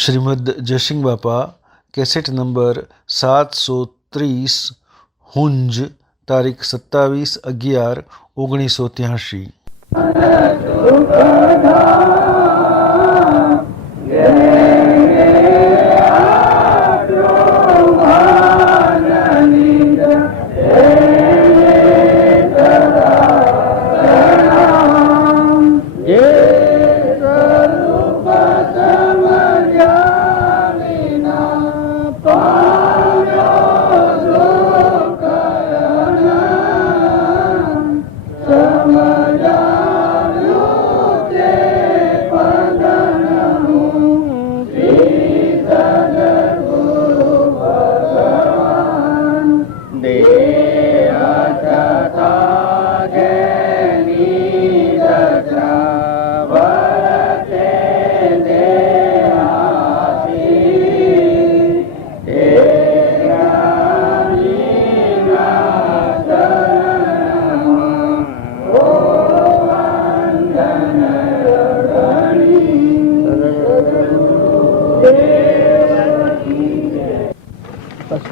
શ્રીમદ જયસિંહ બાપા cassette number 730 હુંજ તારીખ 27/11/1983।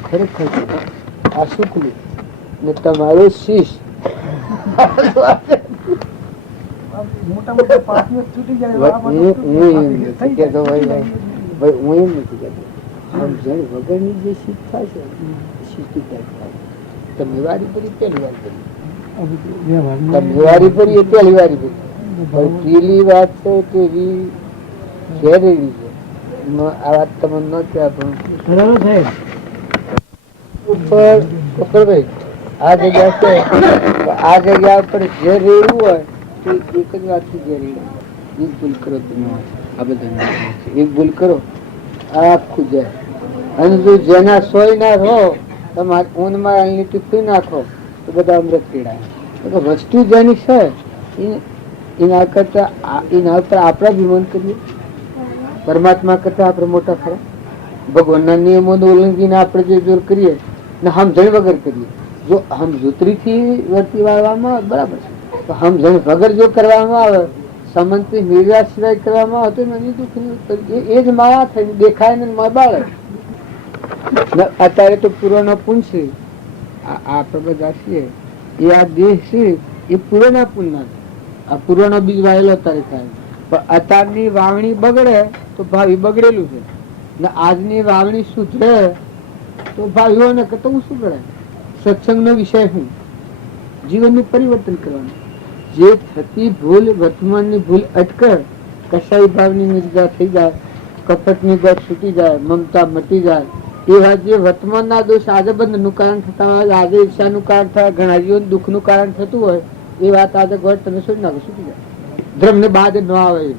ખરેખર આ શુક્લી ને તમારો શીશ મોટા મોટા પાઠીઓ છૂટી જાય હું એમ નથી કહેતો સમજણ વગરની જે શીખ થાય છે શીખી થાય તમે વારી ભરી પહેલી વાર કરી તમે વારી ભરી એ પહેલી વારી ભરી પણ પેલી વાત છે તેવી ઘેરેલી છે આ વાત તમને ન કહેવા પણ ઉપર આ જગ્યા છે આ જગ્યા ઉપર જે રેડવું હોય તો એક જ વાત થી જે રેડવું એક ભૂલ કરો તમે આ બધા એક ભૂલ કરો આ આખું જાય અને જો જેના સોય ના રહો તમારે ઊનમાં અહીં ટીપી નાખો તો બધા અમૃત પીડાય વસ્તુ જેની છે એના કરતા એના ઉપર આપણે વિમોન કરીએ પરમાત્મા કરતા આપણે મોટા ખરા ભગવાનના નિયમોનું ઉલ્લંઘન આપણે જે જોર કરીએ ને સમજણ વગર કરીએ જો સમજૂતરીથી વર્તી વાળવામાં બરાબર છે તો સમજણ વગર જો કરવામાં આવે સમંતી નિર્યાસ સિવાય કરવામાં આવે તો એની દુઃખ એ જ માયા થઈને દેખાય ને બાળે અત્યારે તો પૂર્વનો પુણ્ય છે આપણે બધા છીએ એ આ દેહ છે એ પૂર્વના પુણ્ય આ પૂર્વનો બીજ વાયેલો અત્યારે થાય પણ અત્યારની વાવણી બગડે તો ભાવિ બગડેલું છે ને આજની વાવણી સુધરે તો ભાઈઓને કરતા હું શું કરાય સત્સંગનો વિષય શું જીવનનું પરિવર્તન કરવાનું જે થતી ભૂલ વર્તમાનની ભૂલ અટકે કસાઈ ભાવની નિર્જા થઈ જાય કપટની ગત છૂટી જાય મમતા મટી જાય એવા જે વર્તમાનના દોષ આજે બંધનું કારણ થતા હોય આજે ઈર્ષાનું કારણ થાય ઘણા જીવન દુઃખનું કારણ થતું હોય એ વાત આજે ગોળ તમે છોડી નાખો છૂટી જાય ધર્મને બાદ ન આવે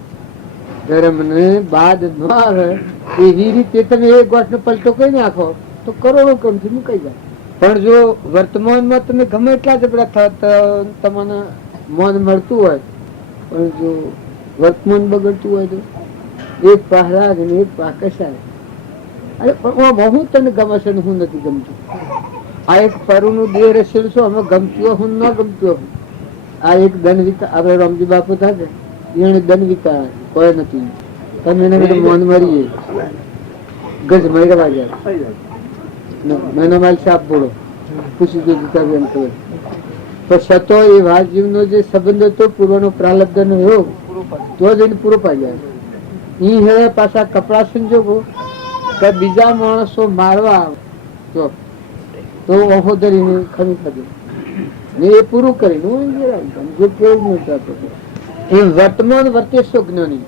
ધર્મને બાદ ન આવે એવી રીતે તમે એક ગોઠનો પલટો કરી નાખો તો કરોડો કમથી મુકાઈ જાય પણ જો વર્તમાનમાં તમે ગમે એટલા જબડા થતા તમને મન મળતું હોય પણ જો વર્તમાન બગડતું હોય તો એક પહરાગ ને એક પાકસાય અરે પણ હું તને ગમે છે ને હું નથી ગમતું આ એક પરુનું દેહ રસેલું છું અમે ગમતું હું ન ગમતું આ એક દંડવિકા આપડે રામજી બાપુ થાય એને દંડવિકા કોઈ નથી તમે એને મન મરીએ ગજ મરવા જાય મેનો માલ સાપ બોલો પૂછી દો એમ ખબર તો સતો એ વાજીવનો જે સંબંધ હતો પૂર્વનો પ્રાલબ્ધનો એવો તો જ એને પૂરો પાડી જાય ઈ હે પાછા કપડા સંજોગો કે બીજા માણસો મારવા તો વહોદરીને ખમી ખાધું ને એ પૂરું કરીને જો કેવું એ વર્તમાન વર્તેશો જ્ઞાની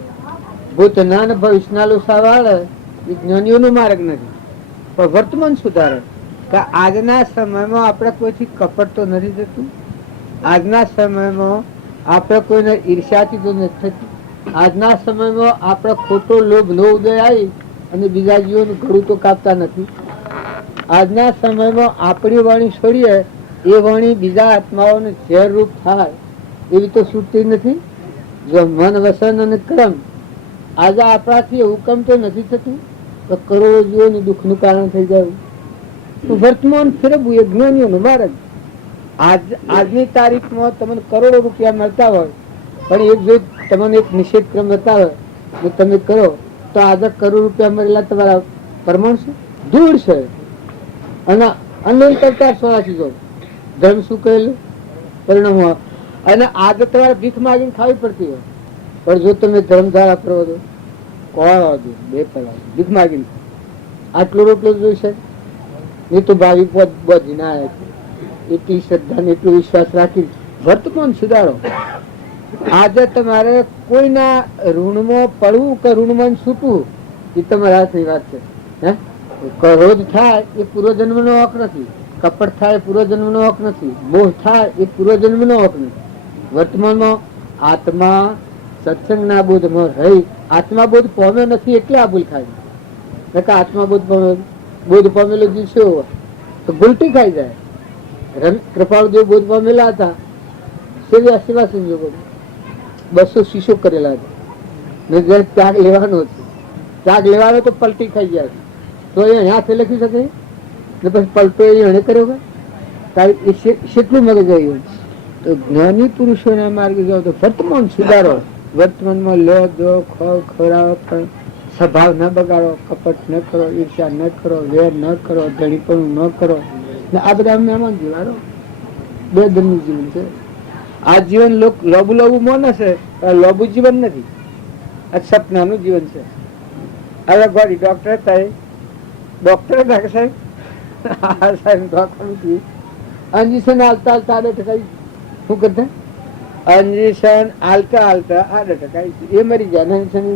ભૂત જ્ઞાન ભવિષ્યના લોસાવાળે એ જ્ઞાનીઓનો માર્ગ નથી પણ વર્તમાન સુધારે કે આજના સમયમાં આપણે કોઈથી કપટ તો નથી થતું આજના સમયમાં આપણે કોઈને ઈર્ષ્યાથી તો નથી થતી આજના સમયમાં આપણે ખોટો લોભ નો ઉદય આવી અને બીજા જીવોનું ઘડું તો કાપતા નથી આજના સમયમાં આપણી વાણી છોડીએ એ વાણી બીજા આત્માઓને ઝેર રૂપ થાય એવી તો છૂટતી નથી જો મન વસન અને કર્મ આજે આપણાથી હુકમ તો નથી થતું તો કરોડો જીવોનું દુઃખનું કારણ થઈ જાય વર્તમાન ફેરવવું એ જ્ઞાનીઓનો માર્ગ આજની તારીખમાં તમને કરોડો રૂપિયા મળતા હોય પણ એક જો તમને એક નિષેધ ક્રમ બતાવે તમે કરો તો આજે કરોડ રૂપિયા મળેલા તમારા પ્રમાણ છે, ધૂળ છે. અને અનંત કરતા સ્વાસી જો ધર્મ શું કહેલું પરિણામ. અને આજે તમારે ભીખ માગીને ખાવી પડતી હોય, પણ જો તમે ધર્મધારા પ્રવો તો કોણ આવજો બે પડા ભીખ માગીને આટલો રોટલો જોઈશે. એ તો ભાવિ બધી ના એટલી શ્રદ્ધા ને એટલો વિશ્વાસ રાખી વર્તમાન સુધારો. આજે તમારે કોઈના ઋણમાં પડવું કે ઋણમાં છૂટવું એ તમારા હાથની વાત છે. ક્રોધ થાય એ પૂર્વજન્મ નો હક નથી, કપટ થાય એ પૂર્વજન્મ નો હક નથી, મોહ થાય એ પૂર્વજન્મ નો હક નથી. વર્તમાનમાં આત્મા સત્સંગના બોધમાં રહી આત્મા બોધ પામ્યો નથી એટલે આ ભૂલ ખાય. આત્મા બોધ પામેલો જીવ છે તો ભૂલટી ખાઈ જાય. કૃપાળદેવ બોધ પામેલા હતા, સેવા સંજોગો 200 શીશો કરેલા હતા. ત્યાગ લેવાનો હતો, ત્યાગ લેવાનો તો પલટી ખાઈ જાય તો એ અહીંયાથી લખી શકે ને પછી પલટો એને કર્યો કેટલું મગજ આવ્યું. તો જ્ઞાની પુરુષોના માર્ગે જાઓ તો વર્તમાન સુધારો. વર્તમાનમાં લો દો ખાવ ખવડાવો, પણ સ્વભાવ ન બગાડો, કપટ ન કરો, ઈર્ષા ન કરો, વેર ન કરો, ધણીપણું ન કરો. આ બધા મહેમાન જીવાડો. બે ધનનું જીવન છે આ જીવન. લોબુ લોબુ મોને છે, લોબુ જીવન નથી, આ સપનાનું જીવન છે. હવે ગોળી ડોક્ટર થાય, ડોક્ટર થાય સાહેબ અંજીસન હાલતા હાલતા 8 ટકાઈ શું કરતા, અંજીસન હાલતા હાલતા 8 ટકાઈ એ મરી જાય. અંજીસન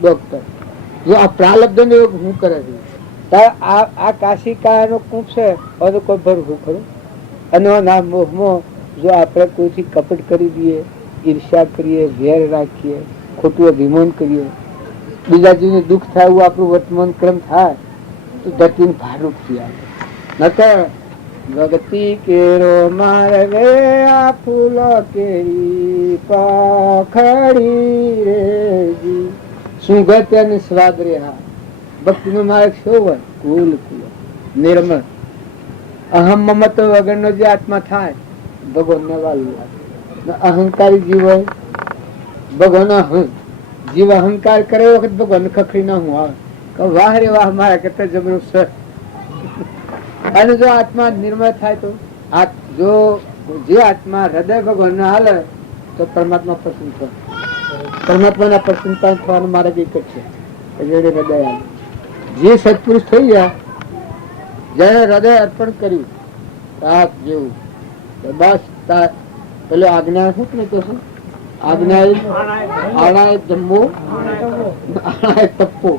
ડોક્ટર જો આ પ્રાલબ્ધ ને શું કરે છે. આ કાશિકા નો કૂપ છે, કોઈ ભરવું ખરું. અને ના મોહમાં જો આપણે કોઈથી કપટ કરી દઈએ, ઈર્ષ્યા કરીએ, વેર રાખીએ, ખોટું અભિમાન કરીએ, બીજા જીવને દુઃખ થાય એવું આપણું વર્તમાન ક્રમ થાય તો ધરતી ભારૂપ થયા. ભક્તિ કેરો માર્ગે આ ફૂલો કેરી પખડી રેજી સુગત અને સ્વાદ રેહા. ભક્તિ નો માર્ગ શું હોય? કુલ કુલ નિર્મળ અહમ મમત્વ વગરનો જે આત્મા થાય ભગવાન ને વાલું. અહંકારી જીવ હોય ભગવાન જીવ અહંકાર કરે વખત ભગવાન ખખડી ના હું આવે વાહ રે વાહ મારા કરતા જબરું સર. અને જો આત્મા નિર્મળ થાય તો જો જે આત્મા હૃદય ભગવાન ના હાલે તો પરમાત્મા પ્રસન્ન થાય. પરમાત્માના પ્રસન્નતા થવાનો માર્ગ એક જ છે, હૃદય હાલે. જે સત્પુરુષ થઈ ગયા જયારે હૃદય અર્પણ કર્યું તાપ જેવું બસ પેલો આજ્ઞા શું ને તો શું આજ્ઞા જમવો તપવો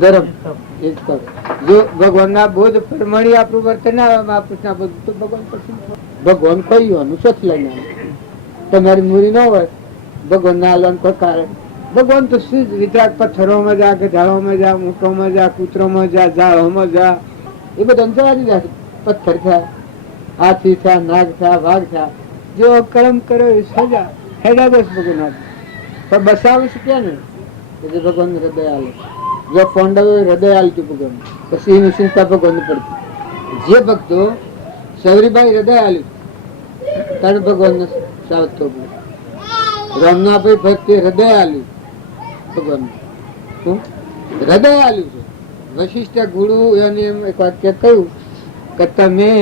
ધર્મ. જો ભગવાન ના બોધ પ્રમાણે આપણું વર્તન આવે મહાપુરુષ ના બોધ તો ભગવાન પસંદ. ભગવાન કહ્યું સચ લઈને તમારી મૂરી ન હોય ભગવાન ના હાલવાનું કોઈ કારણ. ભગવાન તો શું વિતરાગ પથ્થરોમાં જા, ગધાડોમાં જા, ઊંટોમાં જા, કૂતરોમાં જા, ઝાડોમાં જા, એ બધા જવા દીધા. પથ્થર થયા, હાથી થયા, નાગ થયા, વાઘ થયા. જો કર્મ કર્યો એ સજા હેડા બસ ભગવાન પણ બસાવી શક્યા ને એટલે ભગવાન હૃદય હાલે. જો પાંડવ હૃદય હાલતું ભગવાન પછી એની ચિંતા ભગવાન પડતી. જે ભક્તો સવરીભાઈ હૃદય હાલ્યું ત્યારે ભગવાન સાવત થવું. રામનાભાઈ ભક્તિ હૃદય હાલ્યું ભગવાન હૃદય હાલ્યું છે. વશિષ્ઠ ગુરુ એને એક વાક્ય કહ્યું કે તમે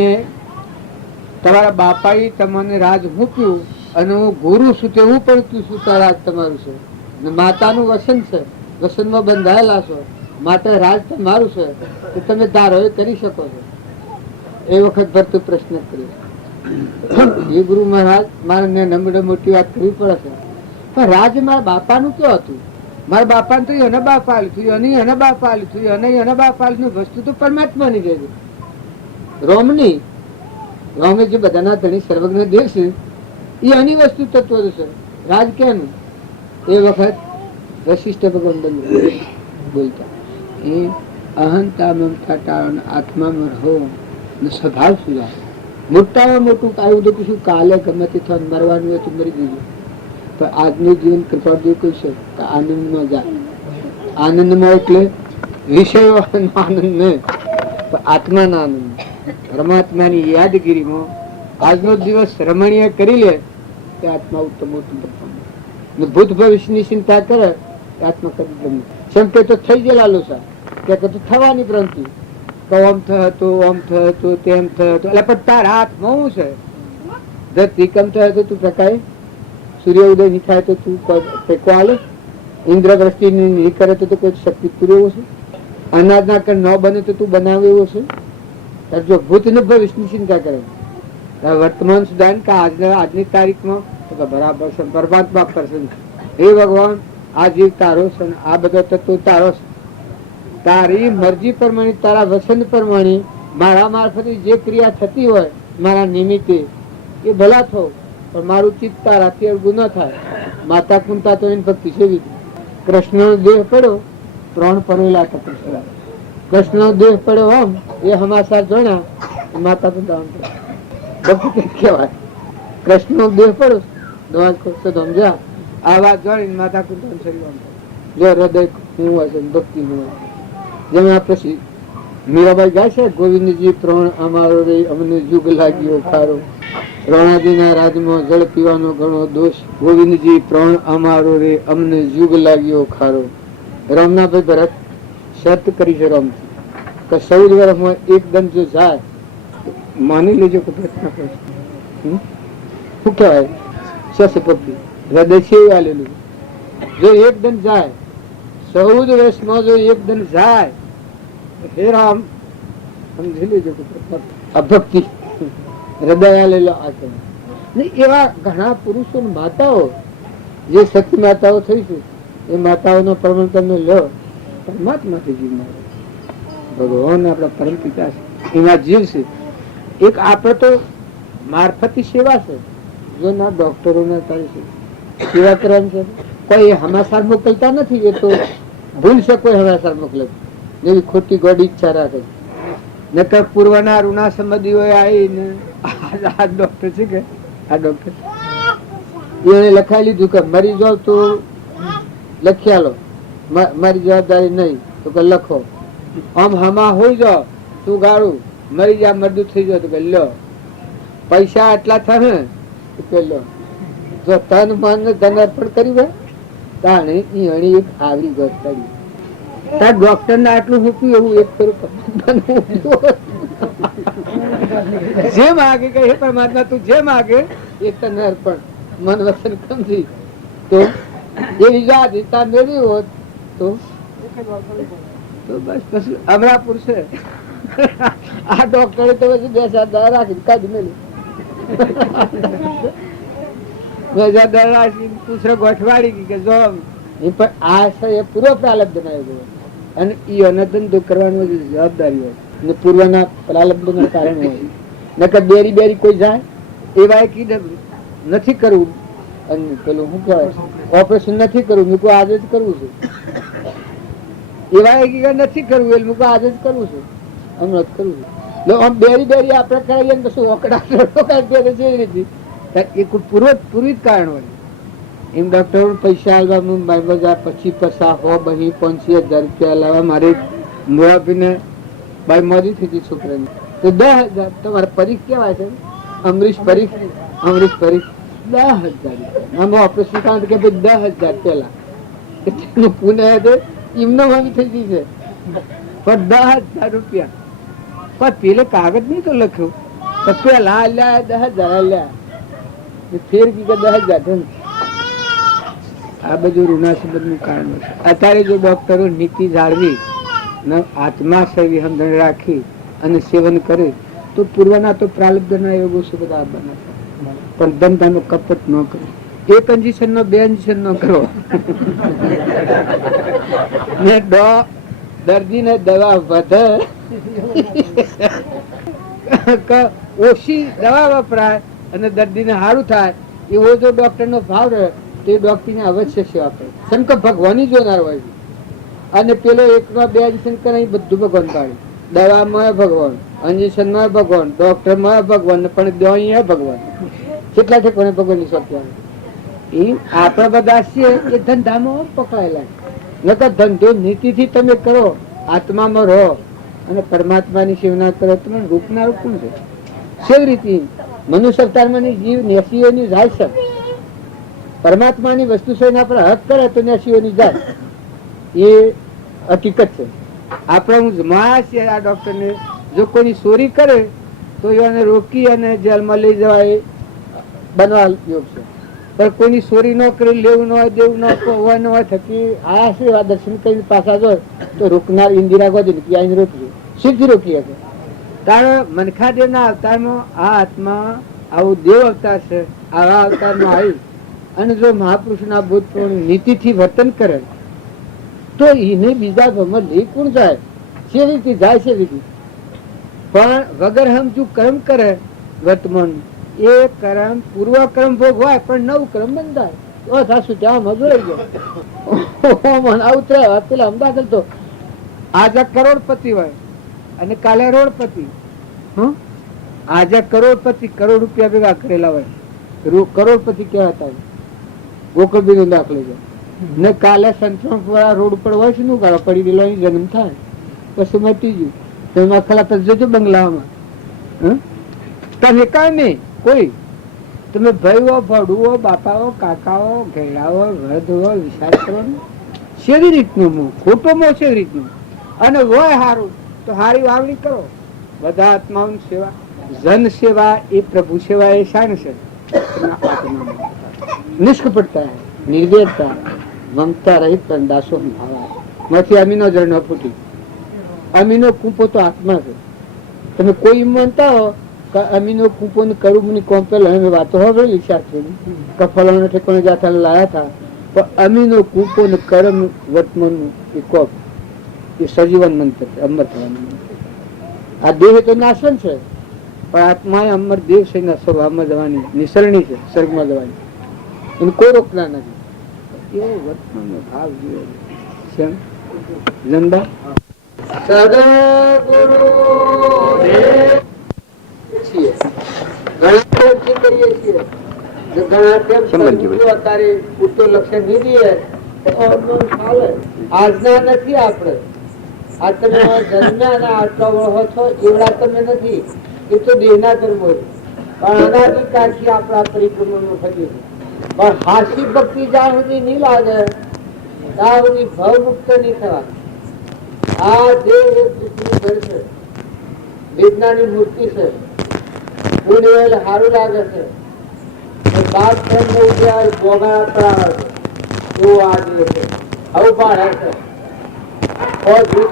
તમારા બાપાએ તમને રાજ મૂક્યું અને હું ગુરુ છું તે હું પણ છું તો રાજ તમારું છે. માતાનું વસન છે, વસનમાં બંધાયેલા છો, માતા રાજ તમારું છે તો તમે ધારો એ કરી શકો છો. એ વખત ભરતું પ્રશ્ન કર્યો એ ગુરુ મહારાજ મારે નમ્ર મોટી વાત કરવી પડે છે પણ રાજ મારા બાપાનું ક્યાં હતું? મારા બાપાને તો એના બાપા આલ્યું થયું, અને એના બાપા આલ્યું થયું, અને એના બાપા આલ્યું. વસ્તુ તો પરમાત્માની ગઈ રોમની. રોમે જે બધાના ધણી સર્વજ્ઞ દેહ છે એ આની વસ્તુ તત્વ છે. રાજ ક્યાંનું? એ વખત વશિષ્ઠ ભગવાન બોલતા એ અહંતા મમતા ટાળો, આત્મામાં રહો, સ્વભાવ સુધાર. મોટામાં મોટું આવ્યું તો કશું કાલે ગમે તે થવાનું મરવાનું હોય તો મરી જઈએ, પણ આજનું જીવન કૃપા જેવું કોઈ છે આનંદમાં જાય. આનંદમાં એટલે વિષયો આનંદ નહીં પણ આત્માના આનંદ, પરમાત્માની યાદગીરીમાં આજનો દિવસ રમણીય કરી લે તે આત્મા ઉત્તમ ઉત્તમ. ને ભૂત ભવિષ્યની ચિંતા કરે આત્મકથિત બ્રહ્મ સંકે તો થઈ ગયેલા લોસા કે તો થવાની પ્રવૃત્તિ તો આમ થતું તેમ થતું એટલે પણ તારા હાથમાં શું છે ધરતી કમ થયો તો તું પ્રકાય સૂર્ય ઉદય નહીં થાય તો તું ટેકો હાલે ઇન્દ્ર દ્રષ્ટિ નહીં કરે તો કોઈ શક્તિ પૂરી એવો છે અનાજ ના કર ન બને તો તું બનાવે એવો છે જો ભૂત ને ભવિષ્યની ચિંતા કરે વર્તમાન સુધાર કે આજની તારીખમાં તો બરાબર છે પરમાત્મા પ્રસન્ન હે ભગવાન આ જીવ તારો છે આ બધો તત્વ તારો છે તારી મરજી પ્રમાણે તારા વસન પ્રમાણે મારા મારફતે જે ક્રિયા થતી હોય મારા નિમિત્તે એ ભલા થો પણ મારું ચિત્ત તારાથી અવગું ન થાય માતા કુંતા તો એની ભક્તિ સેવી કૃષ્ણ નો દેહ પડ્યો ત્રણ પરેલા કૃષ્ણ નો દેહ પડ્યો આમ એ હમાસાર જોણા માતા કુંતા ભક્તિ કહેવાય કૃષ્ણ નો દેહ પડ્યો સમજ્યા આ વાત જોઈને માતા કુંતા શરીર જો હૃદય હું હશે ભક્તિ હું જેમ આપણે મીરાબાઈ ગાય છે ગોવિંદજી પ્રાણ અમારો રે અમને યુગ લાગ્યો ખારો રણાજીના રાજમાં જળ પીવાનો ઘણો દોષ ગોવિંદજી પ્રાણ અમારો રે અમને યુગ લાગ્યો ખારો રામનાભાઈ ભરત શરત કરી છે રામથી કે 14 વર્ષમાં એક દમ જો જાય માની લેજો કે પ્રશ્ન શું કહેવાય સસ પપ્પી હૃદય છે આલેલું જો એક દમ જાય 14 વર્ષમાં જો એક દમ જાય હે રામ સમજી લેજો અભક્તિ હૃદય આલેલો આચરણ એવા ઘણા પુરુષો માતાઓ જે સતી માતાઓ થઈ છે એ માતાઓનો પ્રમાણ તમે લો પરમાત્માથી જીવ મારો ભગવાન આપણા પરમ પિતા છે એમાં જીવ છે એક આપણે તો મારફતી સેવા છે જો ના ડોક્ટરો ના તારી છે સેવા કરવાની છે કોઈ હમાસાર મોકલતા નથી એ તો ભૂલ છે કોઈ હમાસાર મોકલે એવી ખોટી ગોડી ઈચ્છા રાખે નકર પૂર્વના ઋણા સંબંધીઓ આવીને આ ડોક્ટર છે કે આ ડોક્ટર એને લખાઈ લીધું કે મરી જાવ તો લખી આલો મારી જવાબદારી નહીં તો કે લખો આમ હમા હોય જાવ તું ગાળું મરી જા મરદું થઈ જાવ તો કે લો પૈસા આટલા થશે તો કે લો જો તન મન ધન અર્પણ કર્યું તાણે ઈ એક આવડી ગત કરી તાર ડોક્ટર ને આટલું મૂક્યું એવું એક જે માગે કે હે પરમાત્મા તું જે માગે એ તને અર્પણ મન વસન કમથી તો એ વિજા મેળવી હોત તો બસ પછી અમરાપુર છે આ ડોક્ટરે તો પછી 2,000 રાખી કાઢી મેળવી 2,000 રાખી પૂછડો ગોઠવાડી કે જો પણ આ છે એ પૂરો પ્રાલબ્ધ બનાવ્યો અને એ અનધંધો કરવાની જવાબદારી હોય ને પૂર્વના પ્રાલબ્ધ ના કારણે હોય નકર બેરી કોઈ જાય એવા કીધું નથી કરવું અને પેલું શું કહેવાય ઓપરેશન નથી કરવું મૂકો આજે જ કરવું છે એવા કીધું નથી કરવું એટલે મૂકો આજે જ કરવું છે હમણાં જ કરવું છે આમ બેરી આપણે કરાવીએ ને શું ઓકડા એ પૂર્વ જ કારણ હોય એમ ડોક્ટર પૈસા આવવા પછી પૈસા હો બહી 5,000 રૂપિયા લાવવા મારી મુઆફીને બાઈ મોદી થઈ હતી છોકરાની તો 10,000 તમારે પરીખ કેવાય છે અમરીશ પરીખ 10,000 આમાં ઓપરેશન કારણ કે 10,000 પેલા પુણે એમનો માંગી થઈ ગઈ છે પણ 10,000 રૂપિયા પણ પેલે કાગળ નહીં તો લખ્યું તો પેલા લ્યા 10,000 લ્યા ફેર કી 10,000 આ બધું ઋણા સંબંધ નું કારણ છે અત્યારે જો ડોક્ટરો નીતિ જાળવી આત્મા સેવી સમજણ રાખી અને સેવન કરે તો પૂર્વના તો પ્રાલબ્ધ ના યોગો છે બધા બના પણ ધંધાનો કપટ ન કરો એક ઇન્જેક્શન નો 2 ઇન્જેક્શન નો કરો ને દર્દી ને દવા વધે ઓછી દવા વપરાય અને દર્દી ને સારું થાય એવો જો ડોક્ટર નો ભાવ રહે તે ડોક્ટર ને અવશ્ય સેવા કરે શંકર ભગવાન જોનાર હોય છે અને પેલો 1 માં 2 ઇન્જેક્શન કરે બધું ભગવાન પાડે દવામાં ભગવાન ઇન્જેક્શન માં ભગવાન ડોક્ટર માં ભગવાન પણ દોઈ ભગવાન કેટલા ઠેકોને ભગવાન ની શક્તિ એ આપણા બધા છીએ એ ધંધામાં પકડાયેલા નકર ધંધો નીતિથી તમે કરો આત્મામાં રહો અને પરમાત્માની સેવના કરો તમે રૂપનારું કોણ છે કેવી રીતે મનુષ્ય અવતારમાં જીવ નેસીઓની જાય છે પરમાત્માની વસ્તુ છે એના પર હક કરે તો નેસીઓની જાય, એ હકીકત છે. આપણે હું માયા છીએ આ ડોક્ટર ને, જો કોઈ ચોરી કરે તો એને રોકી અને જેલમાં લઈ જવા એ બનવા યોગ છે. પણ કોઈની ચોરી ન કરી, લેવું ન હોય, દેવું ન હોય, ન હોય થકી આયા છે આ દર્શન કરી પાછા જો તો રોકનાર ઇન્દિરા ગાંધી આઈને રોકજો, સીધી રોકી શકે. કારણ મનખાદેવ ના અવતારમાં આ આત્મા આવું દેવ અવતાર છે, આવા અવતારમાં આવી અને જો મહાપુરુષના બોધ નીતિથી વર્તન કરે તો એને બીજા ભમર લઈ કોણ જાય? છે રીતે જાય છે રીતે. પણ વગર સમજુ કર્મ કરે વર્તમાન, એ કર્મ પૂર્વ કર્મ ભોગ હોય પણ નવું કર્મ બંધાય. સાસુ ત્યાં મજૂરાઈ ગયો ઉતરે. પેલા અમદાવાદ તો આજે કરોડપતિ હોય અને કાલે રોડપતિ. આજે કરોડપતિ કરોડ રૂપિયા ભેગા કરેલા હોય, કરોડપતિ કહેવાતા હોય. ગોકળબી દાખલે છે ને કાલે સંતવાળા રોડ ઉપર હોય શું કાળો પડી ગયેલો જન્મ થાય પછી મટી ગયું. તેમાં ખલા પછી જજો બંગલામાં તમે કઈ નહીં કોઈ. તમે ભાઈઓ, ભડુઓ, બાપાઓ, કાકાઓ, ઘેડાઓ, વૃદ્ધો વિચાર કરો ને કેવી રીતનું ખોટો મોં કેવી રીતનું. અને હોય સારું તો સારી વાવણી કરો. બધા આત્માઓની સેવા, જન સેવા એ પ્રભુ સેવા એ શાન છે. નિષ્કપટતા, નિર્વેદતા, મમતા રહિત દાસો ભાવા માંથી અમીનો ઝરણો ફૂટી. અમીનો કૂપો તો આત્મા છે. તમે કોઈ માનતા હો કે અમીનો કૂપો ને કરુબ ની કોમ્પેલ હવે વાતો હોભળેલી શાસ્ત્રોની કફલાનો ઠેકોને જાતા લાયા હતા. પણ અમીનો કૂપો ને કરમ વર્તમાન એ કોપ એ સજીવન મંત્ર છે, અમર થવાનું મંત્ર. આ દેહ તો નાશન છે પણ આત્મા એ અમર દેવ છે, સ્વભાવમાં જવાની નિસરણી છે, સ્વર્ગમાં જવાની. એને કોઈ રોકના નથી. એવો વર્તમાન ભાવ જોઈએ. જનબા સદગુરુ છીએ અત્યારે પૂરતો લક્ષણ દીધી આજના નથી. આપણે આ તમે જન્મ્યા આટલા વળો છો એવડા તમે નથી. એ તો દેહના કર્મો છે. પણ અનાધિકારથી આપણા પરિક્રમણ થયું. પણ હાસી ભક્તિ જ્યાં સુધી નહીં લાગે ત્યાં સુધી ભવ મુક્ત નહીં થવા. આ દેહ પૃથ્વી ઘર છે, વેદનાની મૂર્તિ છે. સારું લાગે છે. બાદ ભોગા પડાવે છે. એવું આ દેહ છે. આવું ભાડે છે.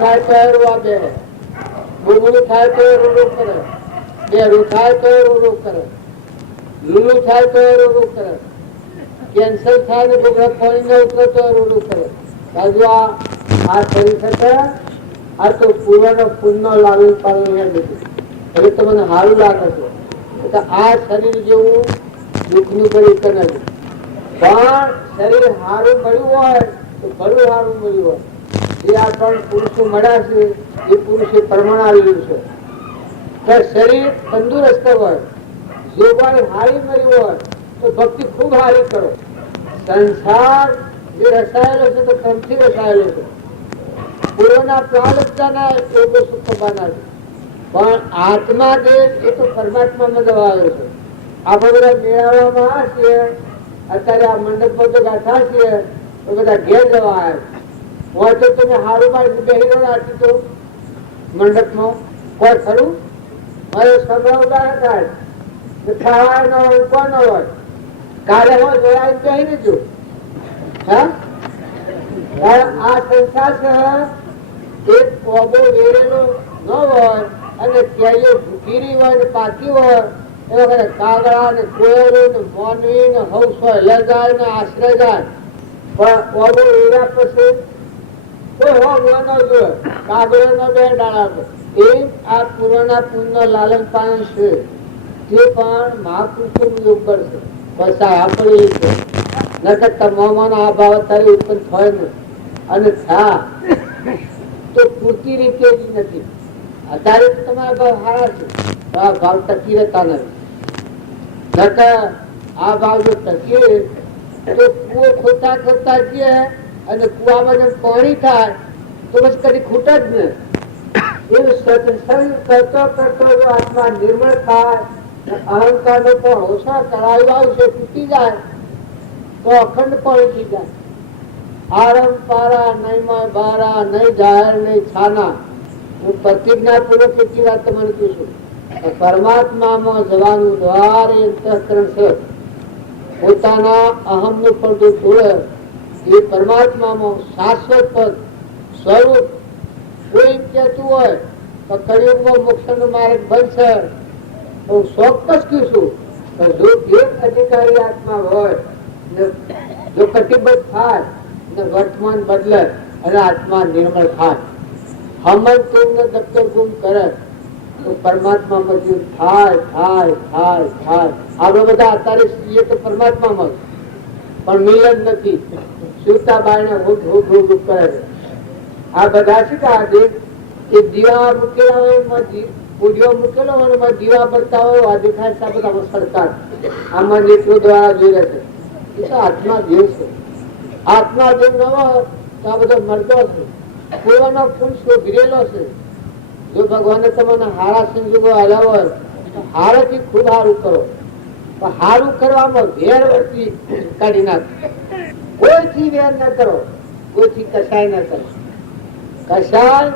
થાય તો આ બે બુબલું થાય તો રૂડું કરે, બેરું થાય તો રૂડું કરે, લૂલું થાય તો રૂડું કરે, કેન્સર થાય ને છોકરા પાણી ન ઉતરે તો રૂડું કરે. બાજુ આ શરીર છે આ તો પૂર્વનો પુણ્ય લાવી પાડવું હવે તમને સારું લાગે છે. આ શરીર જેવું દુઃખનું કરી નથી. પણ શરીર સારું મળ્યું હોય તો ઘણું સારું મળ્યું હોય. જે આ ત્રણ પુરુષો મળ્યા છે એ પુરુષે પ્રમાણ આવેલું છે. તો શરીર તંદુરસ્ત હોય, જોગવાઈ હારી મળી હોય તો ભક્તિ ખૂબ હારી કરો. સંસાર જે રસાયેલો છે તો ક્રમથી રસાયેલો છે. પૂર્વના પ્રારબ્ધના યોગો સુખ પામવાના છે. પણ આત્મા જે એ તો પરમાત્મામાં દબાવેલો છે. આપણે બધા મેળાવામાં છીએ, અત્યારે આ મંડપમાં તો ગાથા છીએ તો બધા ઘેર જવા આવ્યા. હોય તો તમે હારું પાડી બેહી રહ્યો આટલી તો મંડપમાં કોઈ ખરું મારે સંભળાવ થાય ખાવા ન હોય કોઈ ન હોય કાલે હોય જોયા બેહી રહેજો. આ સંસાર છે એક પોબો વેરેલો ન હોય અને કેરીઓ ભૂખીરી હોય ને પાકી હોય એ વખતે કાગડા ને કોયલો ને મોનવી ને હંસ હોય લગાય ને આશ્રય જાય. પણ પોબો વેર્યા પછી આ પૂર્વના પુણ્ય લાલન પાલન છે તે પણ મહાપુરુષો યોગ કરશે. બસ આપણી નકર તમામ આ ભાવ અત્યારે ઉત્પન્ન થાય નહીં અને થા તો પૂરતી રીતે જ નથી. અત્યારે તો તમારા ભાવ સારા છે, આ ભાવ ટકી રહેતા નથી. નકર આ ભાવ જો ટકીએ તો કુવો ખોતા ખોતા જઈએ અને કુવામાં જેમ પાણી થાય તો બસ કદી ખૂટ જ ને. એવું સત્સંગ કરતો કરતો જો આત્મા નિર્મળ થાય, અહંકાર નો પણ ઓછા તળાવ આવશે, તૂટી જાય તો અખંડ પણ થઈ જાય. આરમ પારા નહીં માં બારા નહીં જાહેર નહીં છાના. હું પ્રતિજ્ઞા પૂર્વક એટલી વાત તમને કહું છું. પરમાત્મામાં જવાનું દ્વાર એ અંતઃકરણ છે. પોતાના અહમ નું પડદો તોડે એ પરમાત્મામાં શાશ્વત પદ સ્વરૂપ કોઈ કહેતું હોય તો કળિયુગમાં મોક્ષનો માર્ગ બનશે. હું ચોક્કસ કહું છું કે જો એક અધિકારી આત્મા હોય ને જો કટિબદ્ધ થાય ને વર્તમાન બદલે અને આત્મા નિર્મળ થાય, હમન તેમને દફતર ગુમ કરે તો પરમાત્મામાં જીવ થાય થાય થાય થાય. આપણે બધા અત્યારે છીએ તો પરમાત્મામાં પણ મિલન નથી. સુતા બાયને હુડ હુડ હુડ કરે છે. આ બધા છે કે આજે એ દીવા મૂકેલા હોય એમાં પૂડિયો મૂકેલો હોય એમાં દીવા બળતા હોય આ દેખાય છે. આ બધા સરકાર આમાં નેત્રો દ્વારા જોઈ રહે છે. એ તો આત્મા દેવ છે. આત્મા દેવ ન હોય તો આ બધો મરતો છે. પૂર્વનો પુરુષ ગિરેલો છે. જો ભગવાને તમને હારા સંજોગો આલ્યા હોય તો હારાથી ખૂબ હારું કરો. પણ હારું કરવામાં વેર વર્તી કાઢી નાખ. કોઈથી વેર ન કરો, કોઈથી કશાય ન કરો. કશાય